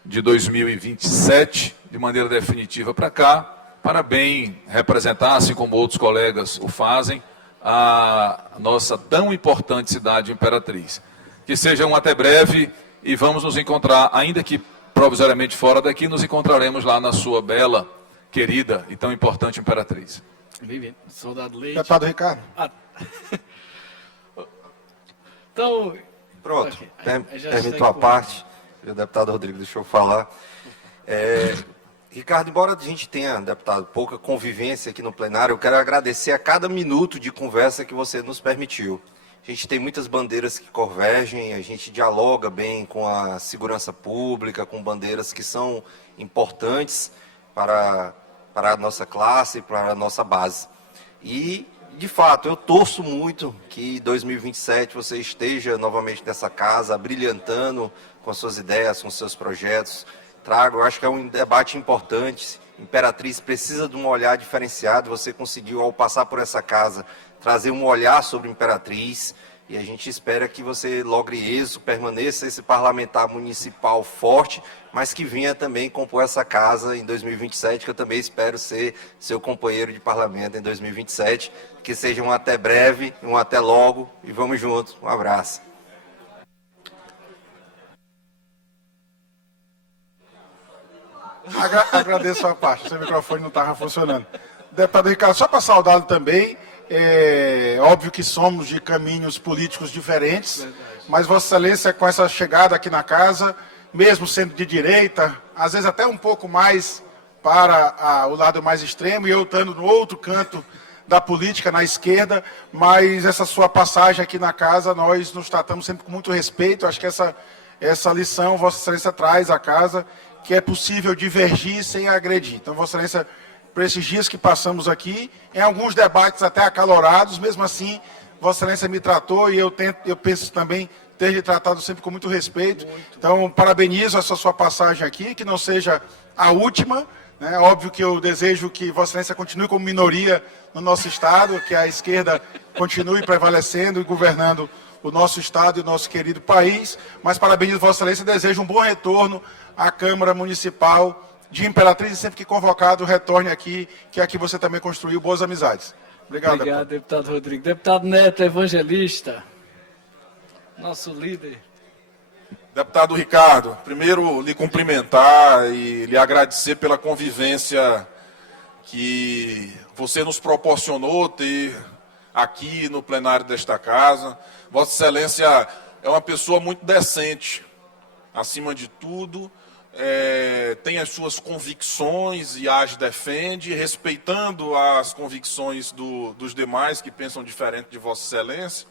de 2027, de maneira definitiva para cá, para bem representar, assim como outros colegas o fazem, a nossa tão importante cidade de Imperatriz. Que seja um até breve, e vamos nos encontrar, ainda que provisoriamente fora daqui, nos encontraremos lá na sua bela, querida e tão importante Imperatriz. Bem-vindo, soldado Leite. Deputado Ricardo. Então, Pronto, ok. termino tua parte. O deputado Rodrigo deixou eu falar. Ricardo, embora a gente tenha, deputado, pouca convivência aqui no plenário, eu quero agradecer a cada minuto de conversa que você nos permitiu. A gente tem muitas bandeiras que convergem, a gente dialoga bem com a segurança pública, com bandeiras que são importantes para a nossa classe, para a nossa base. E, de fato, eu torço muito que em 2027 você esteja novamente nessa casa, brilhantando com as suas ideias, com os seus projetos. Eu acho que é um debate importante. Imperatriz precisa de um olhar diferenciado. Você conseguiu, ao passar por essa casa, trazer um olhar sobre Imperatriz. E a gente espera que você logre êxito, permaneça esse parlamentar municipal forte, mas que venha também compor essa casa em 2027, que eu também espero ser seu companheiro de parlamento em 2027. Que seja um até breve, um até logo, e vamos juntos. Um abraço. Agradeço a parte, seu microfone não estava funcionando. Deputado Ricardo, só para saudá-lo também, é óbvio que somos de caminhos políticos diferentes, mas Vossa Excelência, com essa chegada aqui na casa, mesmo sendo de direita, às vezes até um pouco mais para o lado mais extremo, e eu estando no outro canto da política, na esquerda, mas essa sua passagem aqui na casa, nós nos tratamos sempre com muito respeito. Acho que essa lição Vossa Excelência traz à casa, que é possível divergir sem agredir. Então, Vossa Excelência, por esses dias que passamos aqui, em alguns debates até acalorados, mesmo assim, Vossa Excelência me tratou e eu penso também ter lhe tratado sempre com muito respeito. Então, parabenizo essa sua passagem aqui, que não seja a última, né? Óbvio que eu desejo que Vossa Excelência continue como minoria no nosso Estado, que a esquerda continue prevalecendo e governando o nosso Estado e o nosso querido país, mas parabenizo Vossa Excelência e desejo um bom retorno à Câmara Municipal de Imperatriz, e sempre que convocado, retorne aqui, que aqui você também construiu boas amizades. Obrigado, deputado Rodrigo. Deputado Neto, evangelista, nosso líder. Deputado Ricardo, primeiro lhe cumprimentar e lhe agradecer pela convivência que você nos proporcionou ter aqui no plenário desta casa. Vossa Excelência é uma pessoa muito decente, acima de tudo, tem as suas convicções e as defende, respeitando as convicções dos demais que pensam diferente de Vossa Excelência,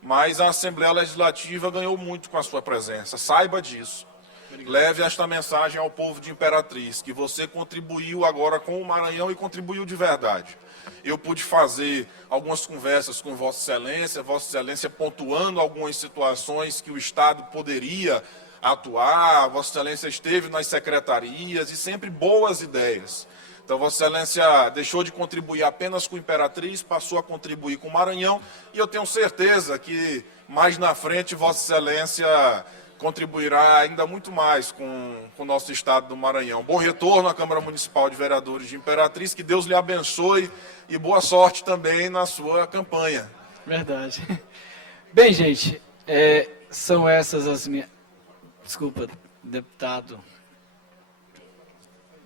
mas a Assembleia Legislativa ganhou muito com a sua presença, saiba disso. Obrigado. Leve esta mensagem ao povo de Imperatriz, que você contribuiu agora com o Maranhão e contribuiu de verdade. Eu pude fazer algumas conversas com Vossa Excelência pontuando algumas situações que o Estado poderia atuar, Vossa Excelência esteve nas secretarias e sempre boas ideias. Então, Vossa Excelência deixou de contribuir apenas com Imperatriz, passou a contribuir com o Maranhão, e eu tenho certeza que mais na frente Vossa Excelência contribuirá ainda muito mais com o nosso Estado do Maranhão. Bom retorno à Câmara Municipal de Vereadores de Imperatriz, que Deus lhe abençoe e boa sorte também na sua campanha. Verdade. Bem, gente, são essas as minhas... Desculpa, deputado.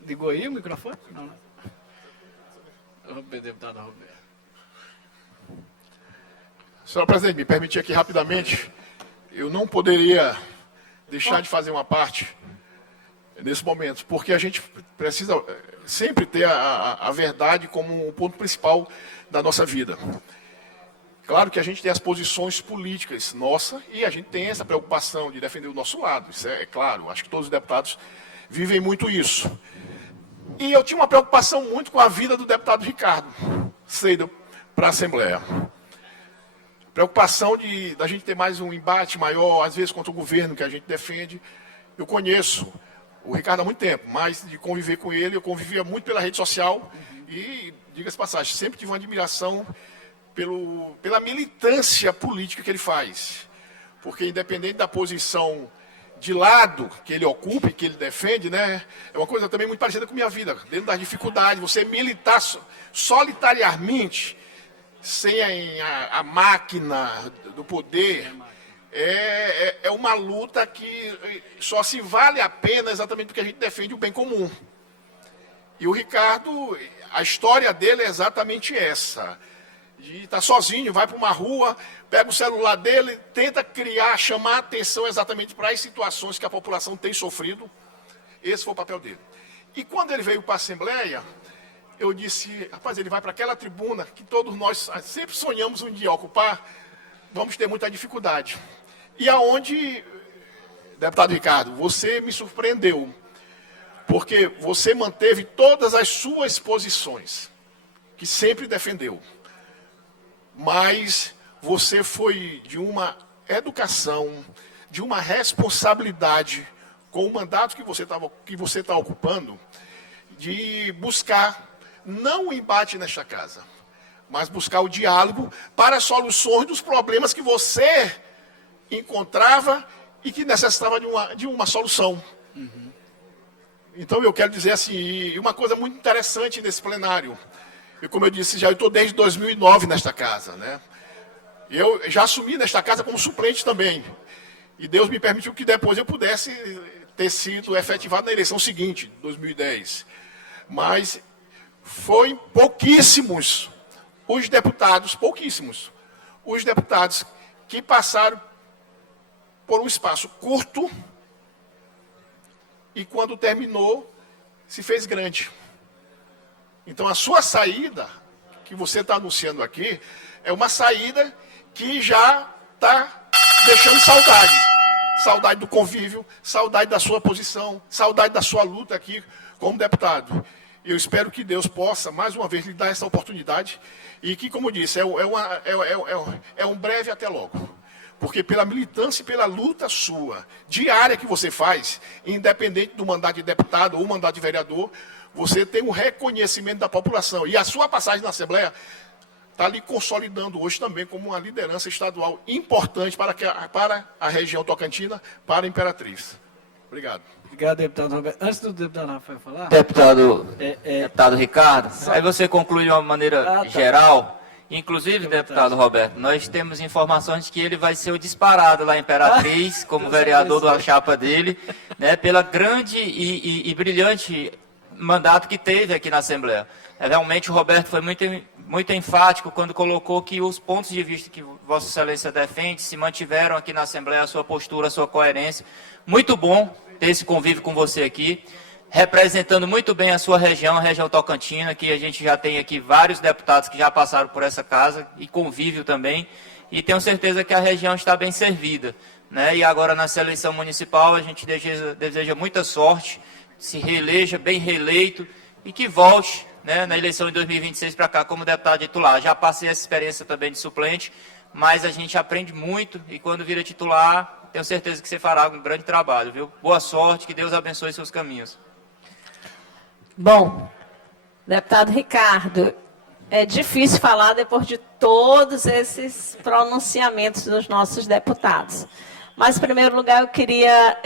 Ligou aí o microfone? Não, não. Deputado Roberto. Senhor presidente, me permitir aqui rapidamente, eu não poderia deixar de fazer uma parte nesse momento, porque a gente precisa sempre ter a verdade como um ponto principal da nossa vida. Claro que a gente tem as posições políticas nossa e a gente tem essa preocupação de defender o nosso lado, isso é claro, acho que todos os deputados vivem muito isso. E eu tinha uma preocupação muito com a vida do deputado Ricardo Seidel para a Assembleia. Preocupação da gente ter mais um embate maior, às vezes contra o governo que a gente defende. Eu conheço o Ricardo há muito tempo, mas de conviver com ele, eu convivia muito pela rede social e, diga-se passagem, sempre tive uma admiração pela militância política que ele faz. Porque independente da posição de lado que ele ocupa e que ele defende, né, é uma coisa também muito parecida com a minha vida. Dentro das dificuldades, você militar solitariamente, sem a máquina do poder, é uma luta que só se vale a pena exatamente porque a gente defende o bem comum. E o Ricardo, a história dele é exatamente essa. De estar sozinho, vai para uma rua, pega o celular dele, tenta chamar atenção exatamente para as situações que a população tem sofrido. Esse foi o papel dele. E quando ele veio para a Assembleia, eu disse, rapaz, ele vai para aquela tribuna que todos nós sempre sonhamos um dia ocupar, vamos ter muita dificuldade. E aonde, deputado Ricardo, você me surpreendeu, porque você manteve todas as suas posições, que sempre defendeu. Mas você foi de uma educação, de uma responsabilidade com o mandato que você está ocupando, de buscar não o embate nesta casa, mas buscar o diálogo para soluções dos problemas que você encontrava e que necessitava de uma solução. Então eu quero dizer assim, uma coisa muito interessante nesse plenário. E como eu disse, eu estou desde 2009 nesta casa, né? Eu já assumi nesta casa como suplente também. E Deus me permitiu que depois eu pudesse ter sido efetivado na eleição seguinte, 2010. Mas foi pouquíssimos os deputados que passaram por um espaço curto e quando terminou, se fez grande. Então, a sua saída, que você está anunciando aqui, é uma saída que já está deixando saudade. Saudade do convívio, saudade da sua posição, saudade da sua luta aqui como deputado. Eu espero que Deus possa, mais uma vez, lhe dar essa oportunidade e que, como disse, é um breve até logo. Porque pela militância e pela luta sua, diária que você faz, independente do mandato de deputado ou mandato de vereador, você tem um reconhecimento da população. E a sua passagem na Assembleia está lhe consolidando hoje também como uma liderança estadual importante para a região tocantina, para a Imperatriz. Obrigado. Obrigado, deputado Roberto. Antes do deputado Rafael falar... Deputado Ricardo, aí você conclui de uma maneira geral. Inclusive, deputado Roberto, nós temos informações de que ele vai ser o disparado lá em Imperatriz, como vereador da chapa dele, né, pela grande e brilhante mandato que teve aqui na Assembleia. Realmente o Roberto foi muito enfático quando colocou que os pontos de vista que Vossa Excelência defende se mantiveram aqui na Assembleia, a sua postura, a sua coerência. Muito bom ter esse convívio com você aqui, representando muito bem a sua região, a região tocantina, que a gente já tem aqui vários deputados que já passaram por essa casa e convívio também, e tenho certeza que a região está bem servida, né? E agora na eleição municipal a gente deseja muita sorte, se reeleja bem reeleito e que volte, né, na eleição de 2026 para cá como deputado titular. Já passei essa experiência também de suplente, mas a gente aprende muito e quando vira titular, tenho certeza que você fará um grande trabalho, viu? Boa sorte, que Deus abençoe seus caminhos. Bom, deputado Ricardo, é difícil falar depois de todos esses pronunciamentos dos nossos deputados. Mas, em primeiro lugar, eu queria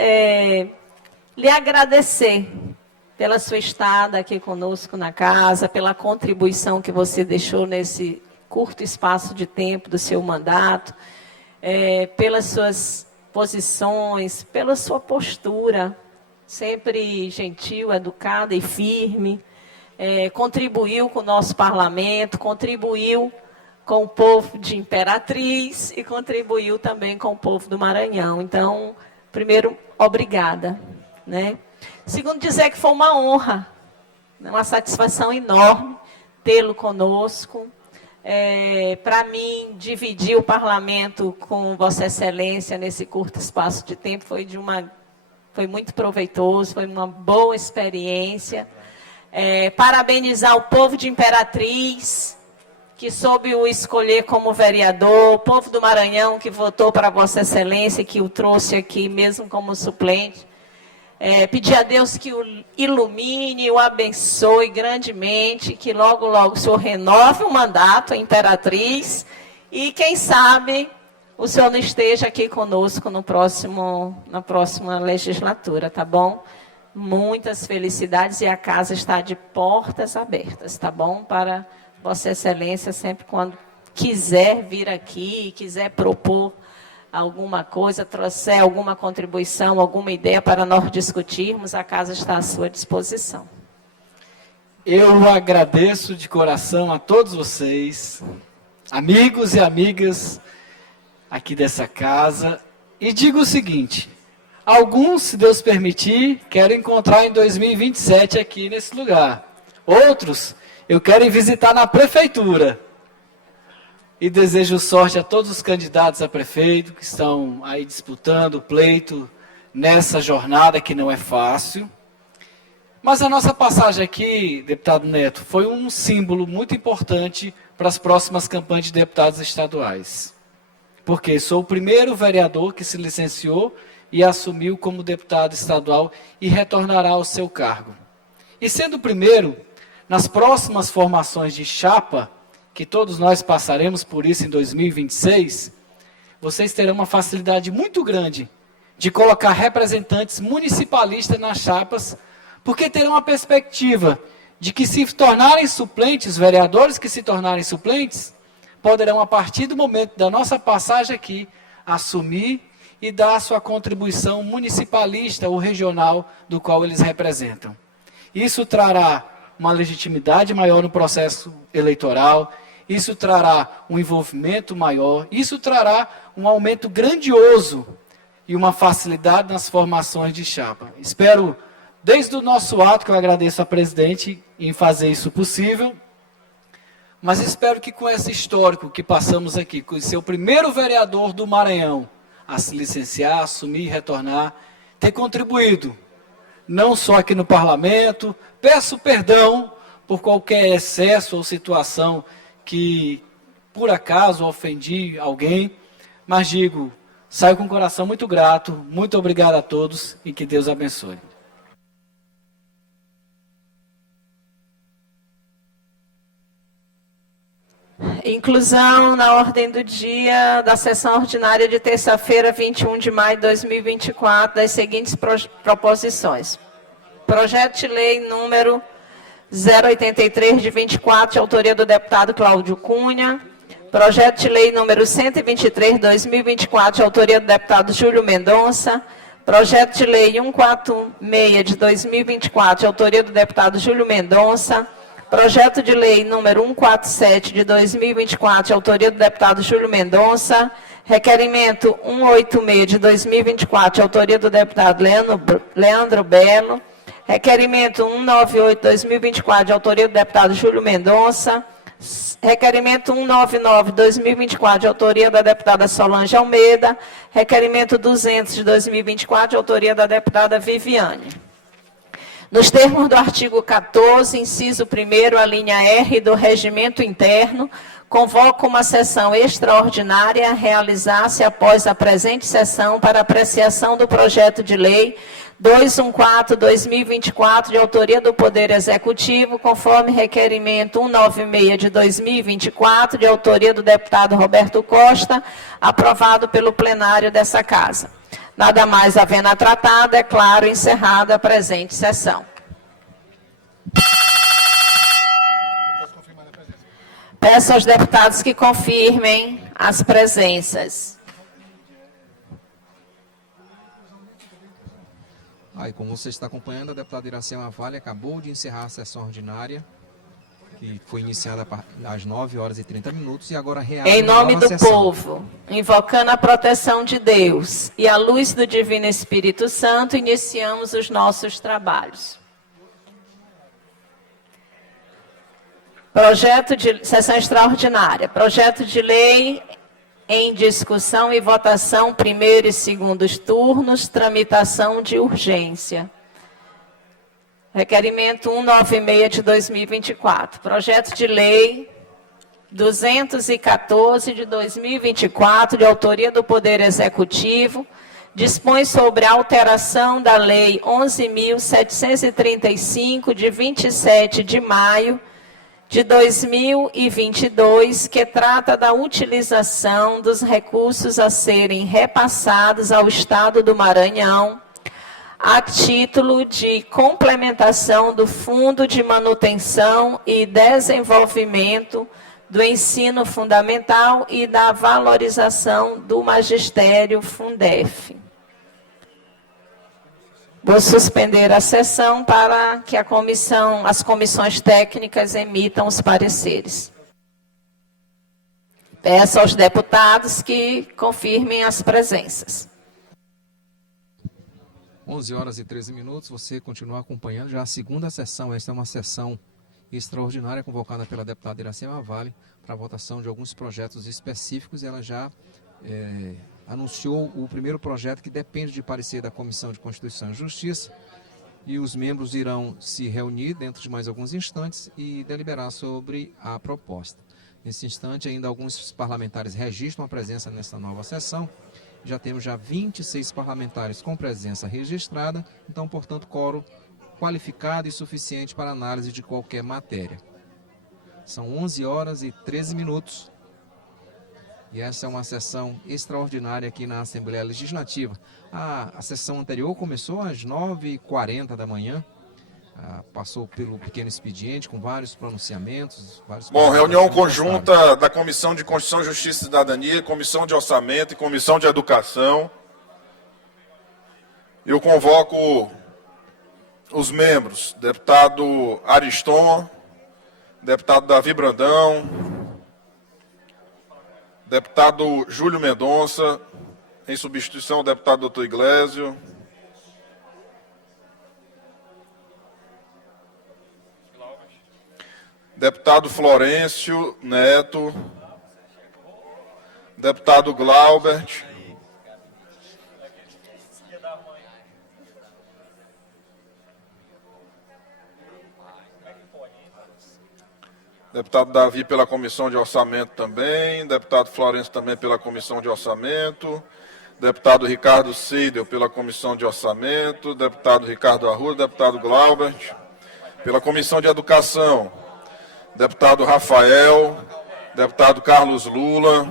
lhe agradecer pela sua estada aqui conosco na casa, pela contribuição que você deixou nesse curto espaço de tempo do seu mandato, pelas suas posições, pela sua postura, sempre gentil, educada e firme, contribuiu com o nosso parlamento, contribuiu com o povo de Imperatriz e contribuiu também com o povo do Maranhão. Então, primeiro, obrigada, né? Segundo, dizer que foi uma honra, uma satisfação enorme tê-lo conosco. Para mim, dividir o parlamento com Vossa Excelência nesse curto espaço de tempo foi muito proveitoso, foi uma boa experiência. Parabenizar o povo de Imperatriz, que soube o escolher como vereador, o povo do Maranhão, que votou para Vossa Excelência, que o trouxe aqui mesmo como suplente. Pedir a Deus que o ilumine, o abençoe grandemente, que logo, logo o senhor renove o mandato, a Imperatriz, e quem sabe o senhor não esteja aqui conosco na próxima legislatura, tá bom? Muitas felicidades e a casa está de portas abertas, tá bom? Para Vossa Excelência, sempre quando quiser vir aqui, quiser propor alguma coisa, trouxer alguma contribuição, alguma ideia para nós discutirmos, a casa está à sua disposição. Eu agradeço de coração a todos vocês, amigos e amigas aqui dessa casa, e digo o seguinte: alguns, se Deus permitir, quero encontrar em 2027 aqui nesse lugar. Outros, eu quero ir visitar na prefeitura. E desejo sorte a todos os candidatos a prefeito que estão aí disputando o pleito nessa jornada que não é fácil. Mas a nossa passagem aqui, deputado Neto, foi um símbolo muito importante para as próximas campanhas de deputados estaduais. Porque sou o primeiro vereador que se licenciou e assumiu como deputado estadual e retornará ao seu cargo. E sendo o primeiro, nas próximas formações de chapa, que todos nós passaremos por isso em 2026, vocês terão uma facilidade muito grande de colocar representantes municipalistas nas chapas, porque terão a perspectiva de que, se tornarem suplentes, os vereadores que se tornarem suplentes, poderão, a partir do momento da nossa passagem aqui, assumir e dar a sua contribuição municipalista ou regional do qual eles representam. Isso trará uma legitimidade maior no processo eleitoral, isso trará um envolvimento maior, isso trará um aumento grandioso e uma facilidade nas formações de chapa. Espero, desde o nosso ato, que eu agradeço a presidente em fazer isso possível, mas espero que com esse histórico que passamos aqui, com ser o primeiro vereador do Maranhão a se licenciar, assumir e retornar, ter contribuído, não só aqui no parlamento. Peço perdão por qualquer excesso ou situação que, por acaso, ofendi alguém, mas digo, saio com o coração muito grato, muito obrigado a todos e que Deus abençoe. Inclusão na ordem do dia da sessão ordinária de terça-feira, 21 de maio de 2024, das seguintes proposições. Projeto de lei número 083 de 24, de autoria do deputado Cláudio Cunha. Projeto de lei número 123 de 2024, de autoria do deputado Júlio Mendonça. Projeto de lei 146 de 2024, de autoria do deputado Júlio Mendonça. Projeto de lei número 147 de 2024, de autoria do deputado Júlio Mendonça. Requerimento 186 de 2024, de autoria do deputado Leandro Belo. Requerimento 198 de 2024, de autoria do deputado Júlio Mendonça. Requerimento 199 de 2024, de autoria da deputada Solange Almeida. Requerimento 200 de 2024, de autoria da deputada Viviane. Nos termos do artigo 14, inciso 1º, a linha R do Regimento Interno, convoco uma sessão extraordinária a realizar-se após a presente sessão para apreciação do projeto de lei 214/2024, de autoria do Poder Executivo, conforme requerimento 196 de 2024, de autoria do deputado Roberto Costa, aprovado pelo plenário dessa casa. Nada mais havendo a tratar, declaro encerrada a presente sessão. Peço aos deputados que confirmem as presenças. Aí, como você está acompanhando, a deputada Iracema Vale acabou de encerrar a sessão ordinária, que foi iniciada às 9h30, e agora reabre Em nome nova do sessão. povo, invocando a proteção de Deus e a luz do Divino Espírito Santo, iniciamos os nossos trabalhos. Sessão extraordinária. Projeto de lei em discussão e votação, primeiro e segundos turnos, tramitação de urgência. Requerimento 196 de 2024. Projeto de lei 214 de 2024, de autoria do Poder Executivo, dispõe sobre a alteração da Lei 11.735, de 27 de maio de 2022, que trata da utilização dos recursos a serem repassados ao Estado do Maranhão, a título de complementação do Fundo de Manutenção e Desenvolvimento do ensino fundamental e da valorização do magistério Fundef. Vou suspender a sessão para que as comissões técnicas emitam os pareceres. Peço aos deputados que confirmem as presenças. 11 horas e 13 minutos, você continua acompanhando já a segunda sessão. Esta é uma sessão extraordinária convocada pela deputada Iracema Vale para a votação de alguns projetos específicos. Ela já anunciou o primeiro projeto que depende de parecer da Comissão de Constituição e Justiça, e os membros irão se reunir dentro de mais alguns instantes e deliberar sobre a proposta. Nesse instante, ainda alguns parlamentares registram a presença nesta nova sessão. Já temos 26 parlamentares com presença registrada, então, portanto, quórum qualificado e suficiente para análise de qualquer matéria. São 11 horas e 13 minutos. E essa é uma sessão extraordinária aqui na Assembleia Legislativa. A sessão anterior começou às 9h40 da manhã. Passou pelo pequeno expediente com vários pronunciamentos. Bom, reunião conjunta da Comissão de Constituição, Justiça e Cidadania, Comissão de Orçamento e Comissão de Educação. Eu convoco os membros, deputado Ariston, deputado Davi Brandão, deputado Júlio Mendonça, em substituição ao deputado doutor Iglesio, deputado Florencio Neto, deputado Glaubert, deputado Davi pela Comissão de Orçamento também, deputado Florencio também pela Comissão de Orçamento, deputado Ricardo Seidel pela Comissão de Orçamento, deputado Ricardo Arruda, deputado Glaubert, pela Comissão de Educação, deputado Rafael, deputado Carlos Lula,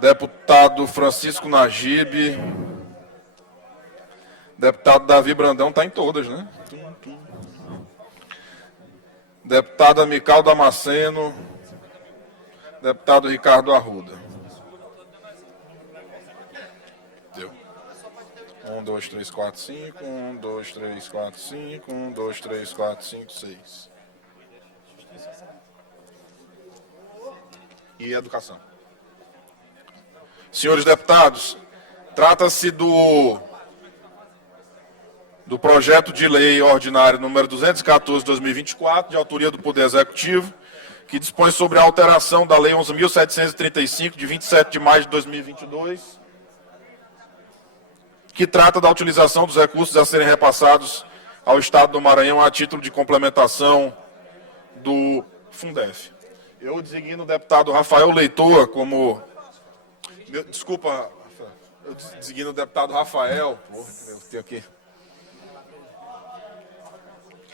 deputado Francisco Najib, deputado Davi Brandão, está em todas, né? Deputada Mical Damasceno, deputado Ricardo Arruda. Deu. 1, 2, 3, 4, 5, 1, 2, 3, 4, 5, 1, 2, 3, 4, 5, 6. E Educação. Senhores deputados, trata-se do projeto de lei ordinário número 214/2024, de autoria do Poder Executivo, que dispõe sobre a alteração da Lei 11.735, de 27 de maio de 2022, que trata da utilização dos recursos a serem repassados ao Estado do Maranhão a título de complementação do Fundef. Eu designo o deputado Rafael Leitor como... Desculpa, eu designo o deputado Rafael... Eu tenho aqui...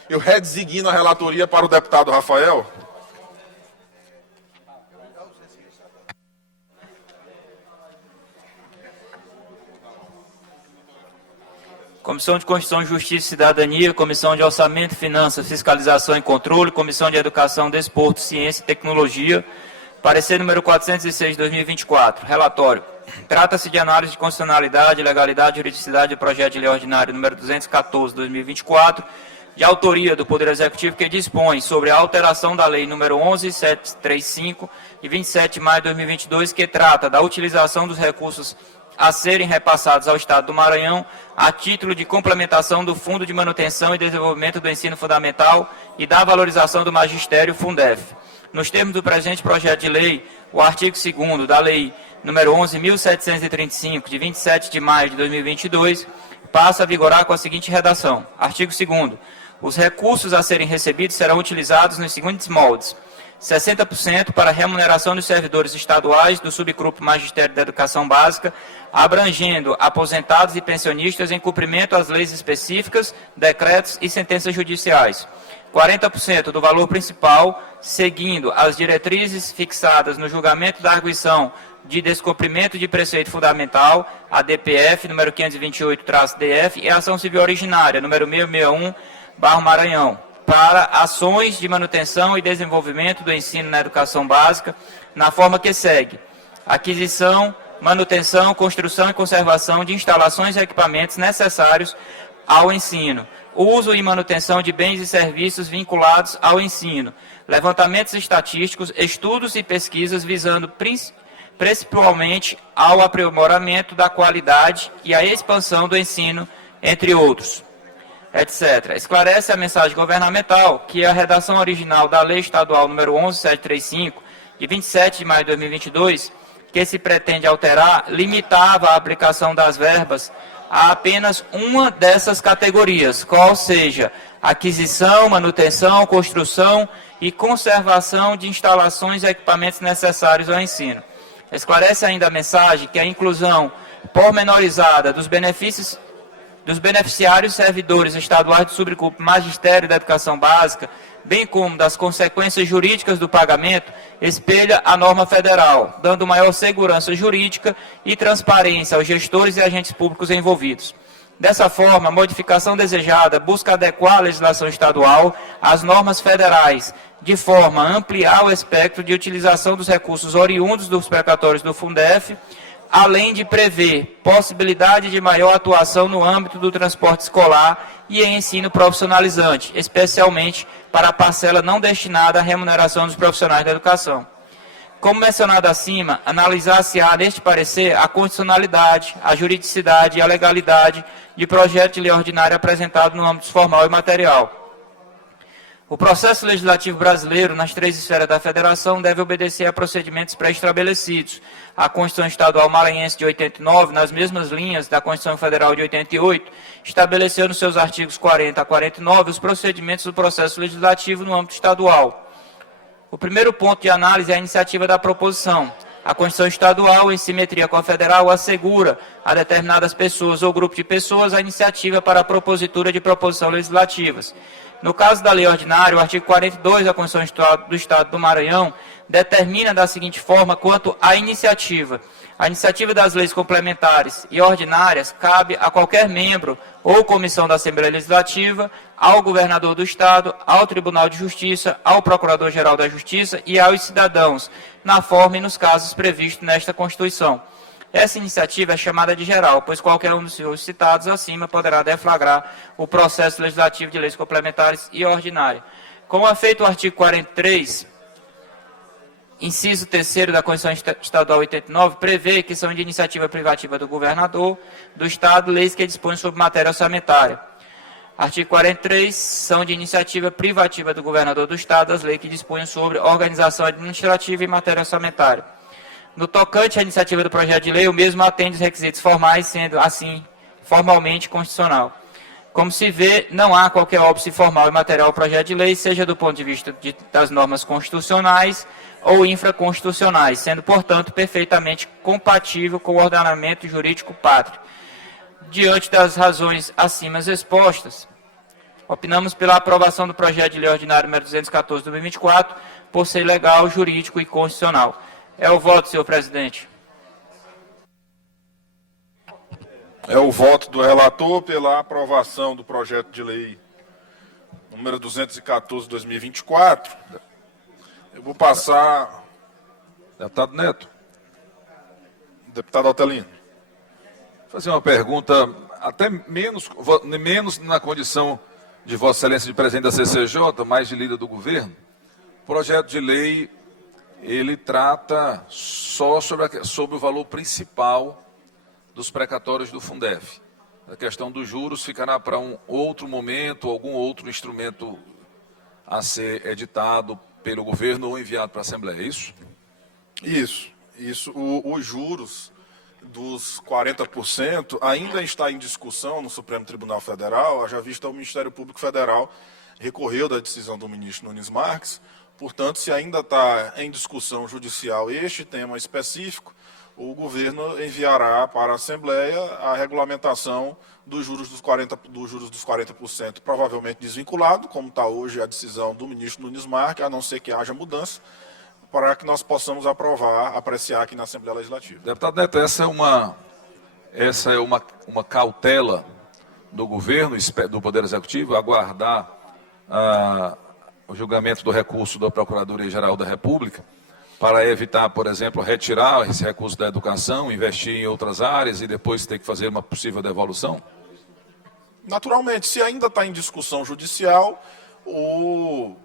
Eu redesigno a relatoria para o deputado Rafael. Comissão de Constituição, Justiça e Cidadania, Comissão de Orçamento, Finanças, Fiscalização e Controle, Comissão de Educação, Desporto, Ciência e Tecnologia. Parecer número 406 de 2024. Relatório. Trata-se de análise de constitucionalidade, legalidade e juridicidade do projeto de lei ordinário número 214 de 2024, de autoria do Poder Executivo, que dispõe sobre a alteração da Lei número 11.735, de 27 de maio de 2022, que trata da utilização dos recursos a serem repassados ao Estado do Maranhão a título de complementação do Fundo de Manutenção e Desenvolvimento do Ensino Fundamental e da valorização do magistério Fundef. Nos termos do presente projeto de lei, o artigo 2º da Lei número 11.735, de 27 de maio de 2022, passa a vigorar com a seguinte redação. Artigo 2º. Os recursos a serem recebidos serão utilizados nos seguintes moldes: 60% para remuneração dos servidores estaduais do subgrupo Magistério da Educação Básica, abrangendo aposentados e pensionistas em cumprimento às leis específicas, decretos e sentenças judiciais. 40% do valor principal, seguindo as diretrizes fixadas no julgamento da arguição de descumprimento de preceito fundamental, a DPF, número 528-DF, e a ação civil originária, número 661, Maranhão. para ações de manutenção e desenvolvimento do ensino na educação básica, na forma que segue: aquisição, manutenção, construção e conservação de instalações e equipamentos necessários ao ensino, uso e manutenção de bens e serviços vinculados ao ensino, levantamentos estatísticos, estudos e pesquisas visando principalmente ao aprimoramento da qualidade e à expansão do ensino, entre outros, etc. Esclarece a mensagem governamental que a redação original da Lei Estadual número 11735, de 27 de maio de 2022, que se pretende alterar, limitava a aplicação das verbas a apenas uma dessas categorias, qual seja aquisição, manutenção, construção e conservação de instalações e equipamentos necessários ao ensino. Esclarece ainda a mensagem que a inclusão pormenorizada dos beneficiários servidores estaduais do subgrupo Magistério da Educação Básica, bem como das consequências jurídicas do pagamento, espelha a norma federal, dando maior segurança jurídica e transparência aos gestores e agentes públicos envolvidos. Dessa forma, a modificação desejada busca adequar a legislação estadual às normas federais, de forma a ampliar o espectro de utilização dos recursos oriundos dos precatórios do Fundef, além de prever possibilidade de maior atuação no âmbito do transporte escolar e em ensino profissionalizante, especialmente para a parcela não destinada à remuneração dos profissionais da educação. Como mencionado acima, analisar-se-á neste parecer a constitucionalidade, a juridicidade e a legalidade de projeto de lei ordinária apresentado no âmbito formal e material. O processo legislativo brasileiro, nas três esferas da Federação, deve obedecer a procedimentos pré-estabelecidos. A Constituição Estadual Maranhense de 89, nas mesmas linhas da Constituição Federal de 88, estabeleceu nos seus artigos 40 a 49 os procedimentos do processo legislativo no âmbito estadual. O primeiro ponto de análise é a iniciativa da proposição. A Constituição Estadual, em simetria com a Federal, assegura a determinadas pessoas ou grupo de pessoas a iniciativa para a propositura de proposições legislativas. No caso da lei ordinária, o artigo 42 da Constituição do Estado do Maranhão determina da seguinte forma quanto à iniciativa. A iniciativa das leis complementares e ordinárias cabe a qualquer membro ou comissão da Assembleia Legislativa, ao governador do Estado, ao Tribunal de Justiça, ao Procurador-Geral da Justiça e aos cidadãos, na forma e nos casos previstos nesta Constituição. Essa iniciativa é chamada de geral, pois qualquer um dos senhores citados acima poderá deflagrar o processo legislativo de leis complementares e ordinária. Como é feito o artigo 43, inciso 3º da Constituição Estadual 89, prevê que são de iniciativa privativa do governador do Estado leis que dispõem sobre matéria orçamentária. Artigo 43, são de iniciativa privativa do governador do Estado as leis que dispõem sobre organização administrativa e matéria orçamentária. No tocante à iniciativa do projeto de lei, o mesmo atende os requisitos formais, sendo, assim, formalmente constitucional. Como se vê, não há qualquer óbice formal e material ao projeto de lei, seja do ponto de vista das normas constitucionais ou infraconstitucionais, sendo, portanto, perfeitamente compatível com o ordenamento jurídico pátrio. Diante das razões acima expostas, opinamos pela aprovação do projeto de lei ordinário número 214 de 2024, por ser legal, jurídico e constitucional. É o voto, senhor presidente. É o voto do relator pela aprovação do projeto de lei número 214 de 2024. Eu vou passar... Deputado Neto. Deputado Altelino. Vou fazer uma pergunta, até menos na condição de Vossa Excelência de presidente da CCJ, mais de líder do governo. O projeto de lei, ele trata só sobre o valor principal dos precatórios do Fundef. A questão dos juros ficará para um outro momento, algum outro instrumento a ser editado pelo governo ou enviado para a Assembleia, é isso? Isso. Os juros dos 40% ainda está em discussão no Supremo Tribunal Federal, haja vista o Ministério Público Federal recorreu da decisão do ministro Nunes Marques. Portanto, se ainda está em discussão judicial este tema específico, o governo enviará para a Assembleia a regulamentação dos juros dos 40%, provavelmente desvinculado, como está hoje a decisão do ministro Nunes Marques, a não ser que haja mudança, para que nós possamos apreciar aqui na Assembleia Legislativa. Deputado Neto, essa é uma cautela do governo, do Poder Executivo, aguardar o julgamento do recurso da Procuradoria-Geral da República, para evitar, por exemplo, retirar esse recurso da educação, investir em outras áreas e depois ter que fazer uma possível devolução? Naturalmente, se ainda está em discussão judicial, o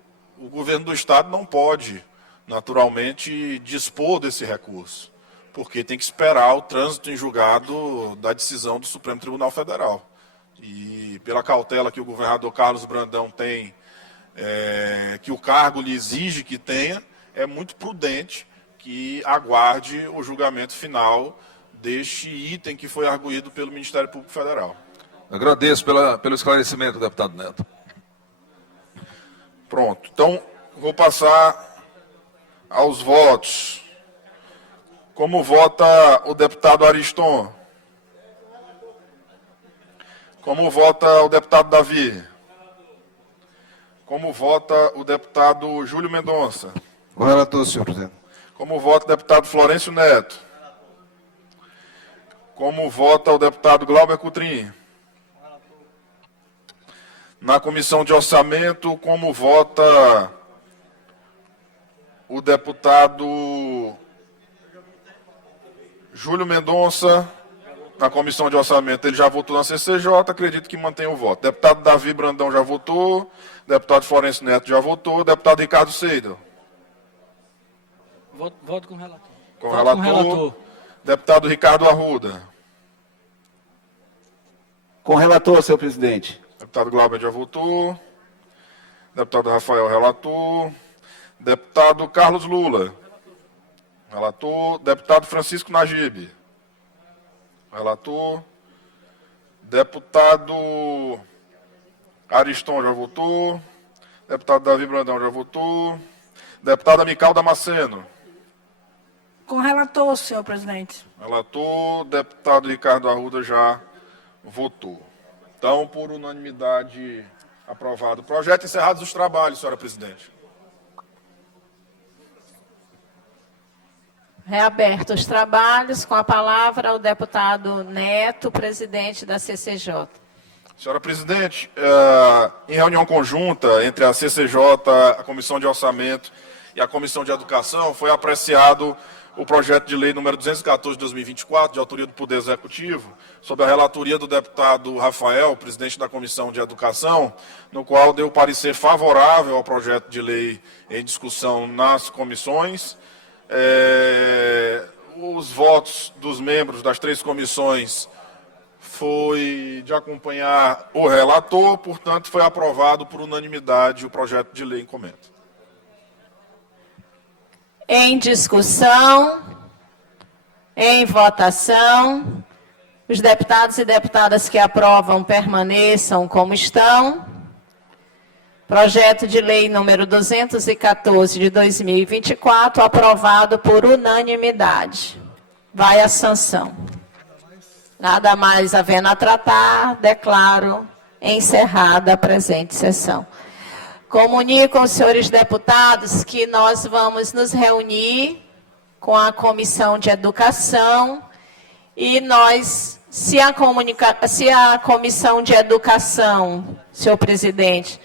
governo do Estado não pode, naturalmente, dispor desse recurso, porque tem que esperar o trânsito em julgado da decisão do Supremo Tribunal Federal. E pela cautela que o governador Carlos Brandão tem, que o cargo lhe exige que tenha, é muito prudente que aguarde o julgamento final deste item que foi arguído pelo Ministério Público Federal. Agradeço pelo esclarecimento, deputado Neto. Pronto. Então, vou passar aos votos. Como vota o deputado Ariston? Como vota o deputado Davi? Como vota o deputado Júlio Mendonça? Com relator, senhor presidente. Como vota o deputado Florencio Neto? Como vota o deputado Glauber Coutrin? Na comissão de orçamento, como vota o deputado Júlio Mendonça? Na comissão de orçamento, ele já votou na CCJ, acredito que mantém o voto. Deputado Davi Brandão já votou, deputado Florencio Neto já votou, deputado Ricardo Seidel. Voto com o relator. Com o relator. Deputado Ricardo Arruda. Com o relator, senhor presidente. Deputado Glauber já votou. Deputado Rafael, relator. Deputado Carlos Lula. Relator. Deputado Francisco Najib. Relator. Deputado Ariston já votou. Deputado Davi Brandão já votou. Deputada Mical Damasceno. Com o relator, senhor presidente. Relator. Deputado Ricardo Arruda já votou. Então, por unanimidade, aprovado. Projeto encerrados os trabalhos, senhora presidente. Reabertos os trabalhos, com a palavra o deputado Neto, presidente da CCJ. Senhora presidente, em reunião conjunta entre a CCJ, a Comissão de Orçamento e a Comissão de Educação, foi apreciado o projeto de lei número 214 de 2024, de autoria do Poder Executivo, sob a relatoria do deputado Rafael, presidente da Comissão de Educação, no qual deu parecer favorável ao projeto de lei em discussão nas comissões. Os votos dos membros das três comissões foi de acompanhar o relator, portanto, foi aprovado por unanimidade o projeto de lei em comento. Em discussão, em votação, os deputados e deputadas que aprovam permaneçam como estão. Projeto de lei número 214 de 2024, aprovado por unanimidade. Vai à sanção. Nada mais havendo a tratar, declaro encerrada a presente sessão. Comunico aos senhores deputados que nós vamos nos reunir com a Comissão de Educação e nós, se a Comissão de Educação, senhor presidente,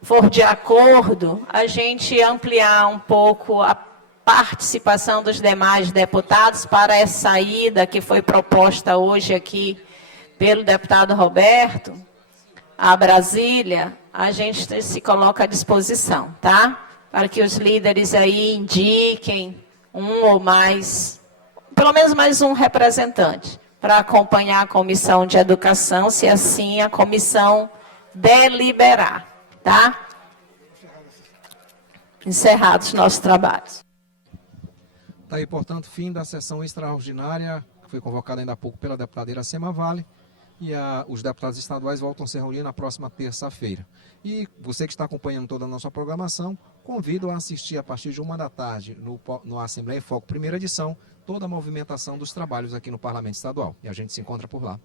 for de acordo, a gente ampliar um pouco a participação dos demais deputados para essa saída que foi proposta hoje aqui pelo deputado Roberto, a Brasília, a gente se coloca à disposição, tá? Para que os líderes aí indiquem um ou mais, pelo menos mais um representante, para acompanhar a Comissão de Educação, se assim a comissão deliberar, tá? Encerrados nossos trabalhos. Está aí, portanto, fim da sessão extraordinária, que foi convocada ainda há pouco pela deputada Iracema Vale, e os deputados estaduais voltam a se reunir na próxima terça-feira. E você que está acompanhando toda a nossa programação, convido a assistir a partir de 13h no Assembleia em Foco, primeira edição, toda a movimentação dos trabalhos aqui no Parlamento Estadual. E a gente se encontra por lá.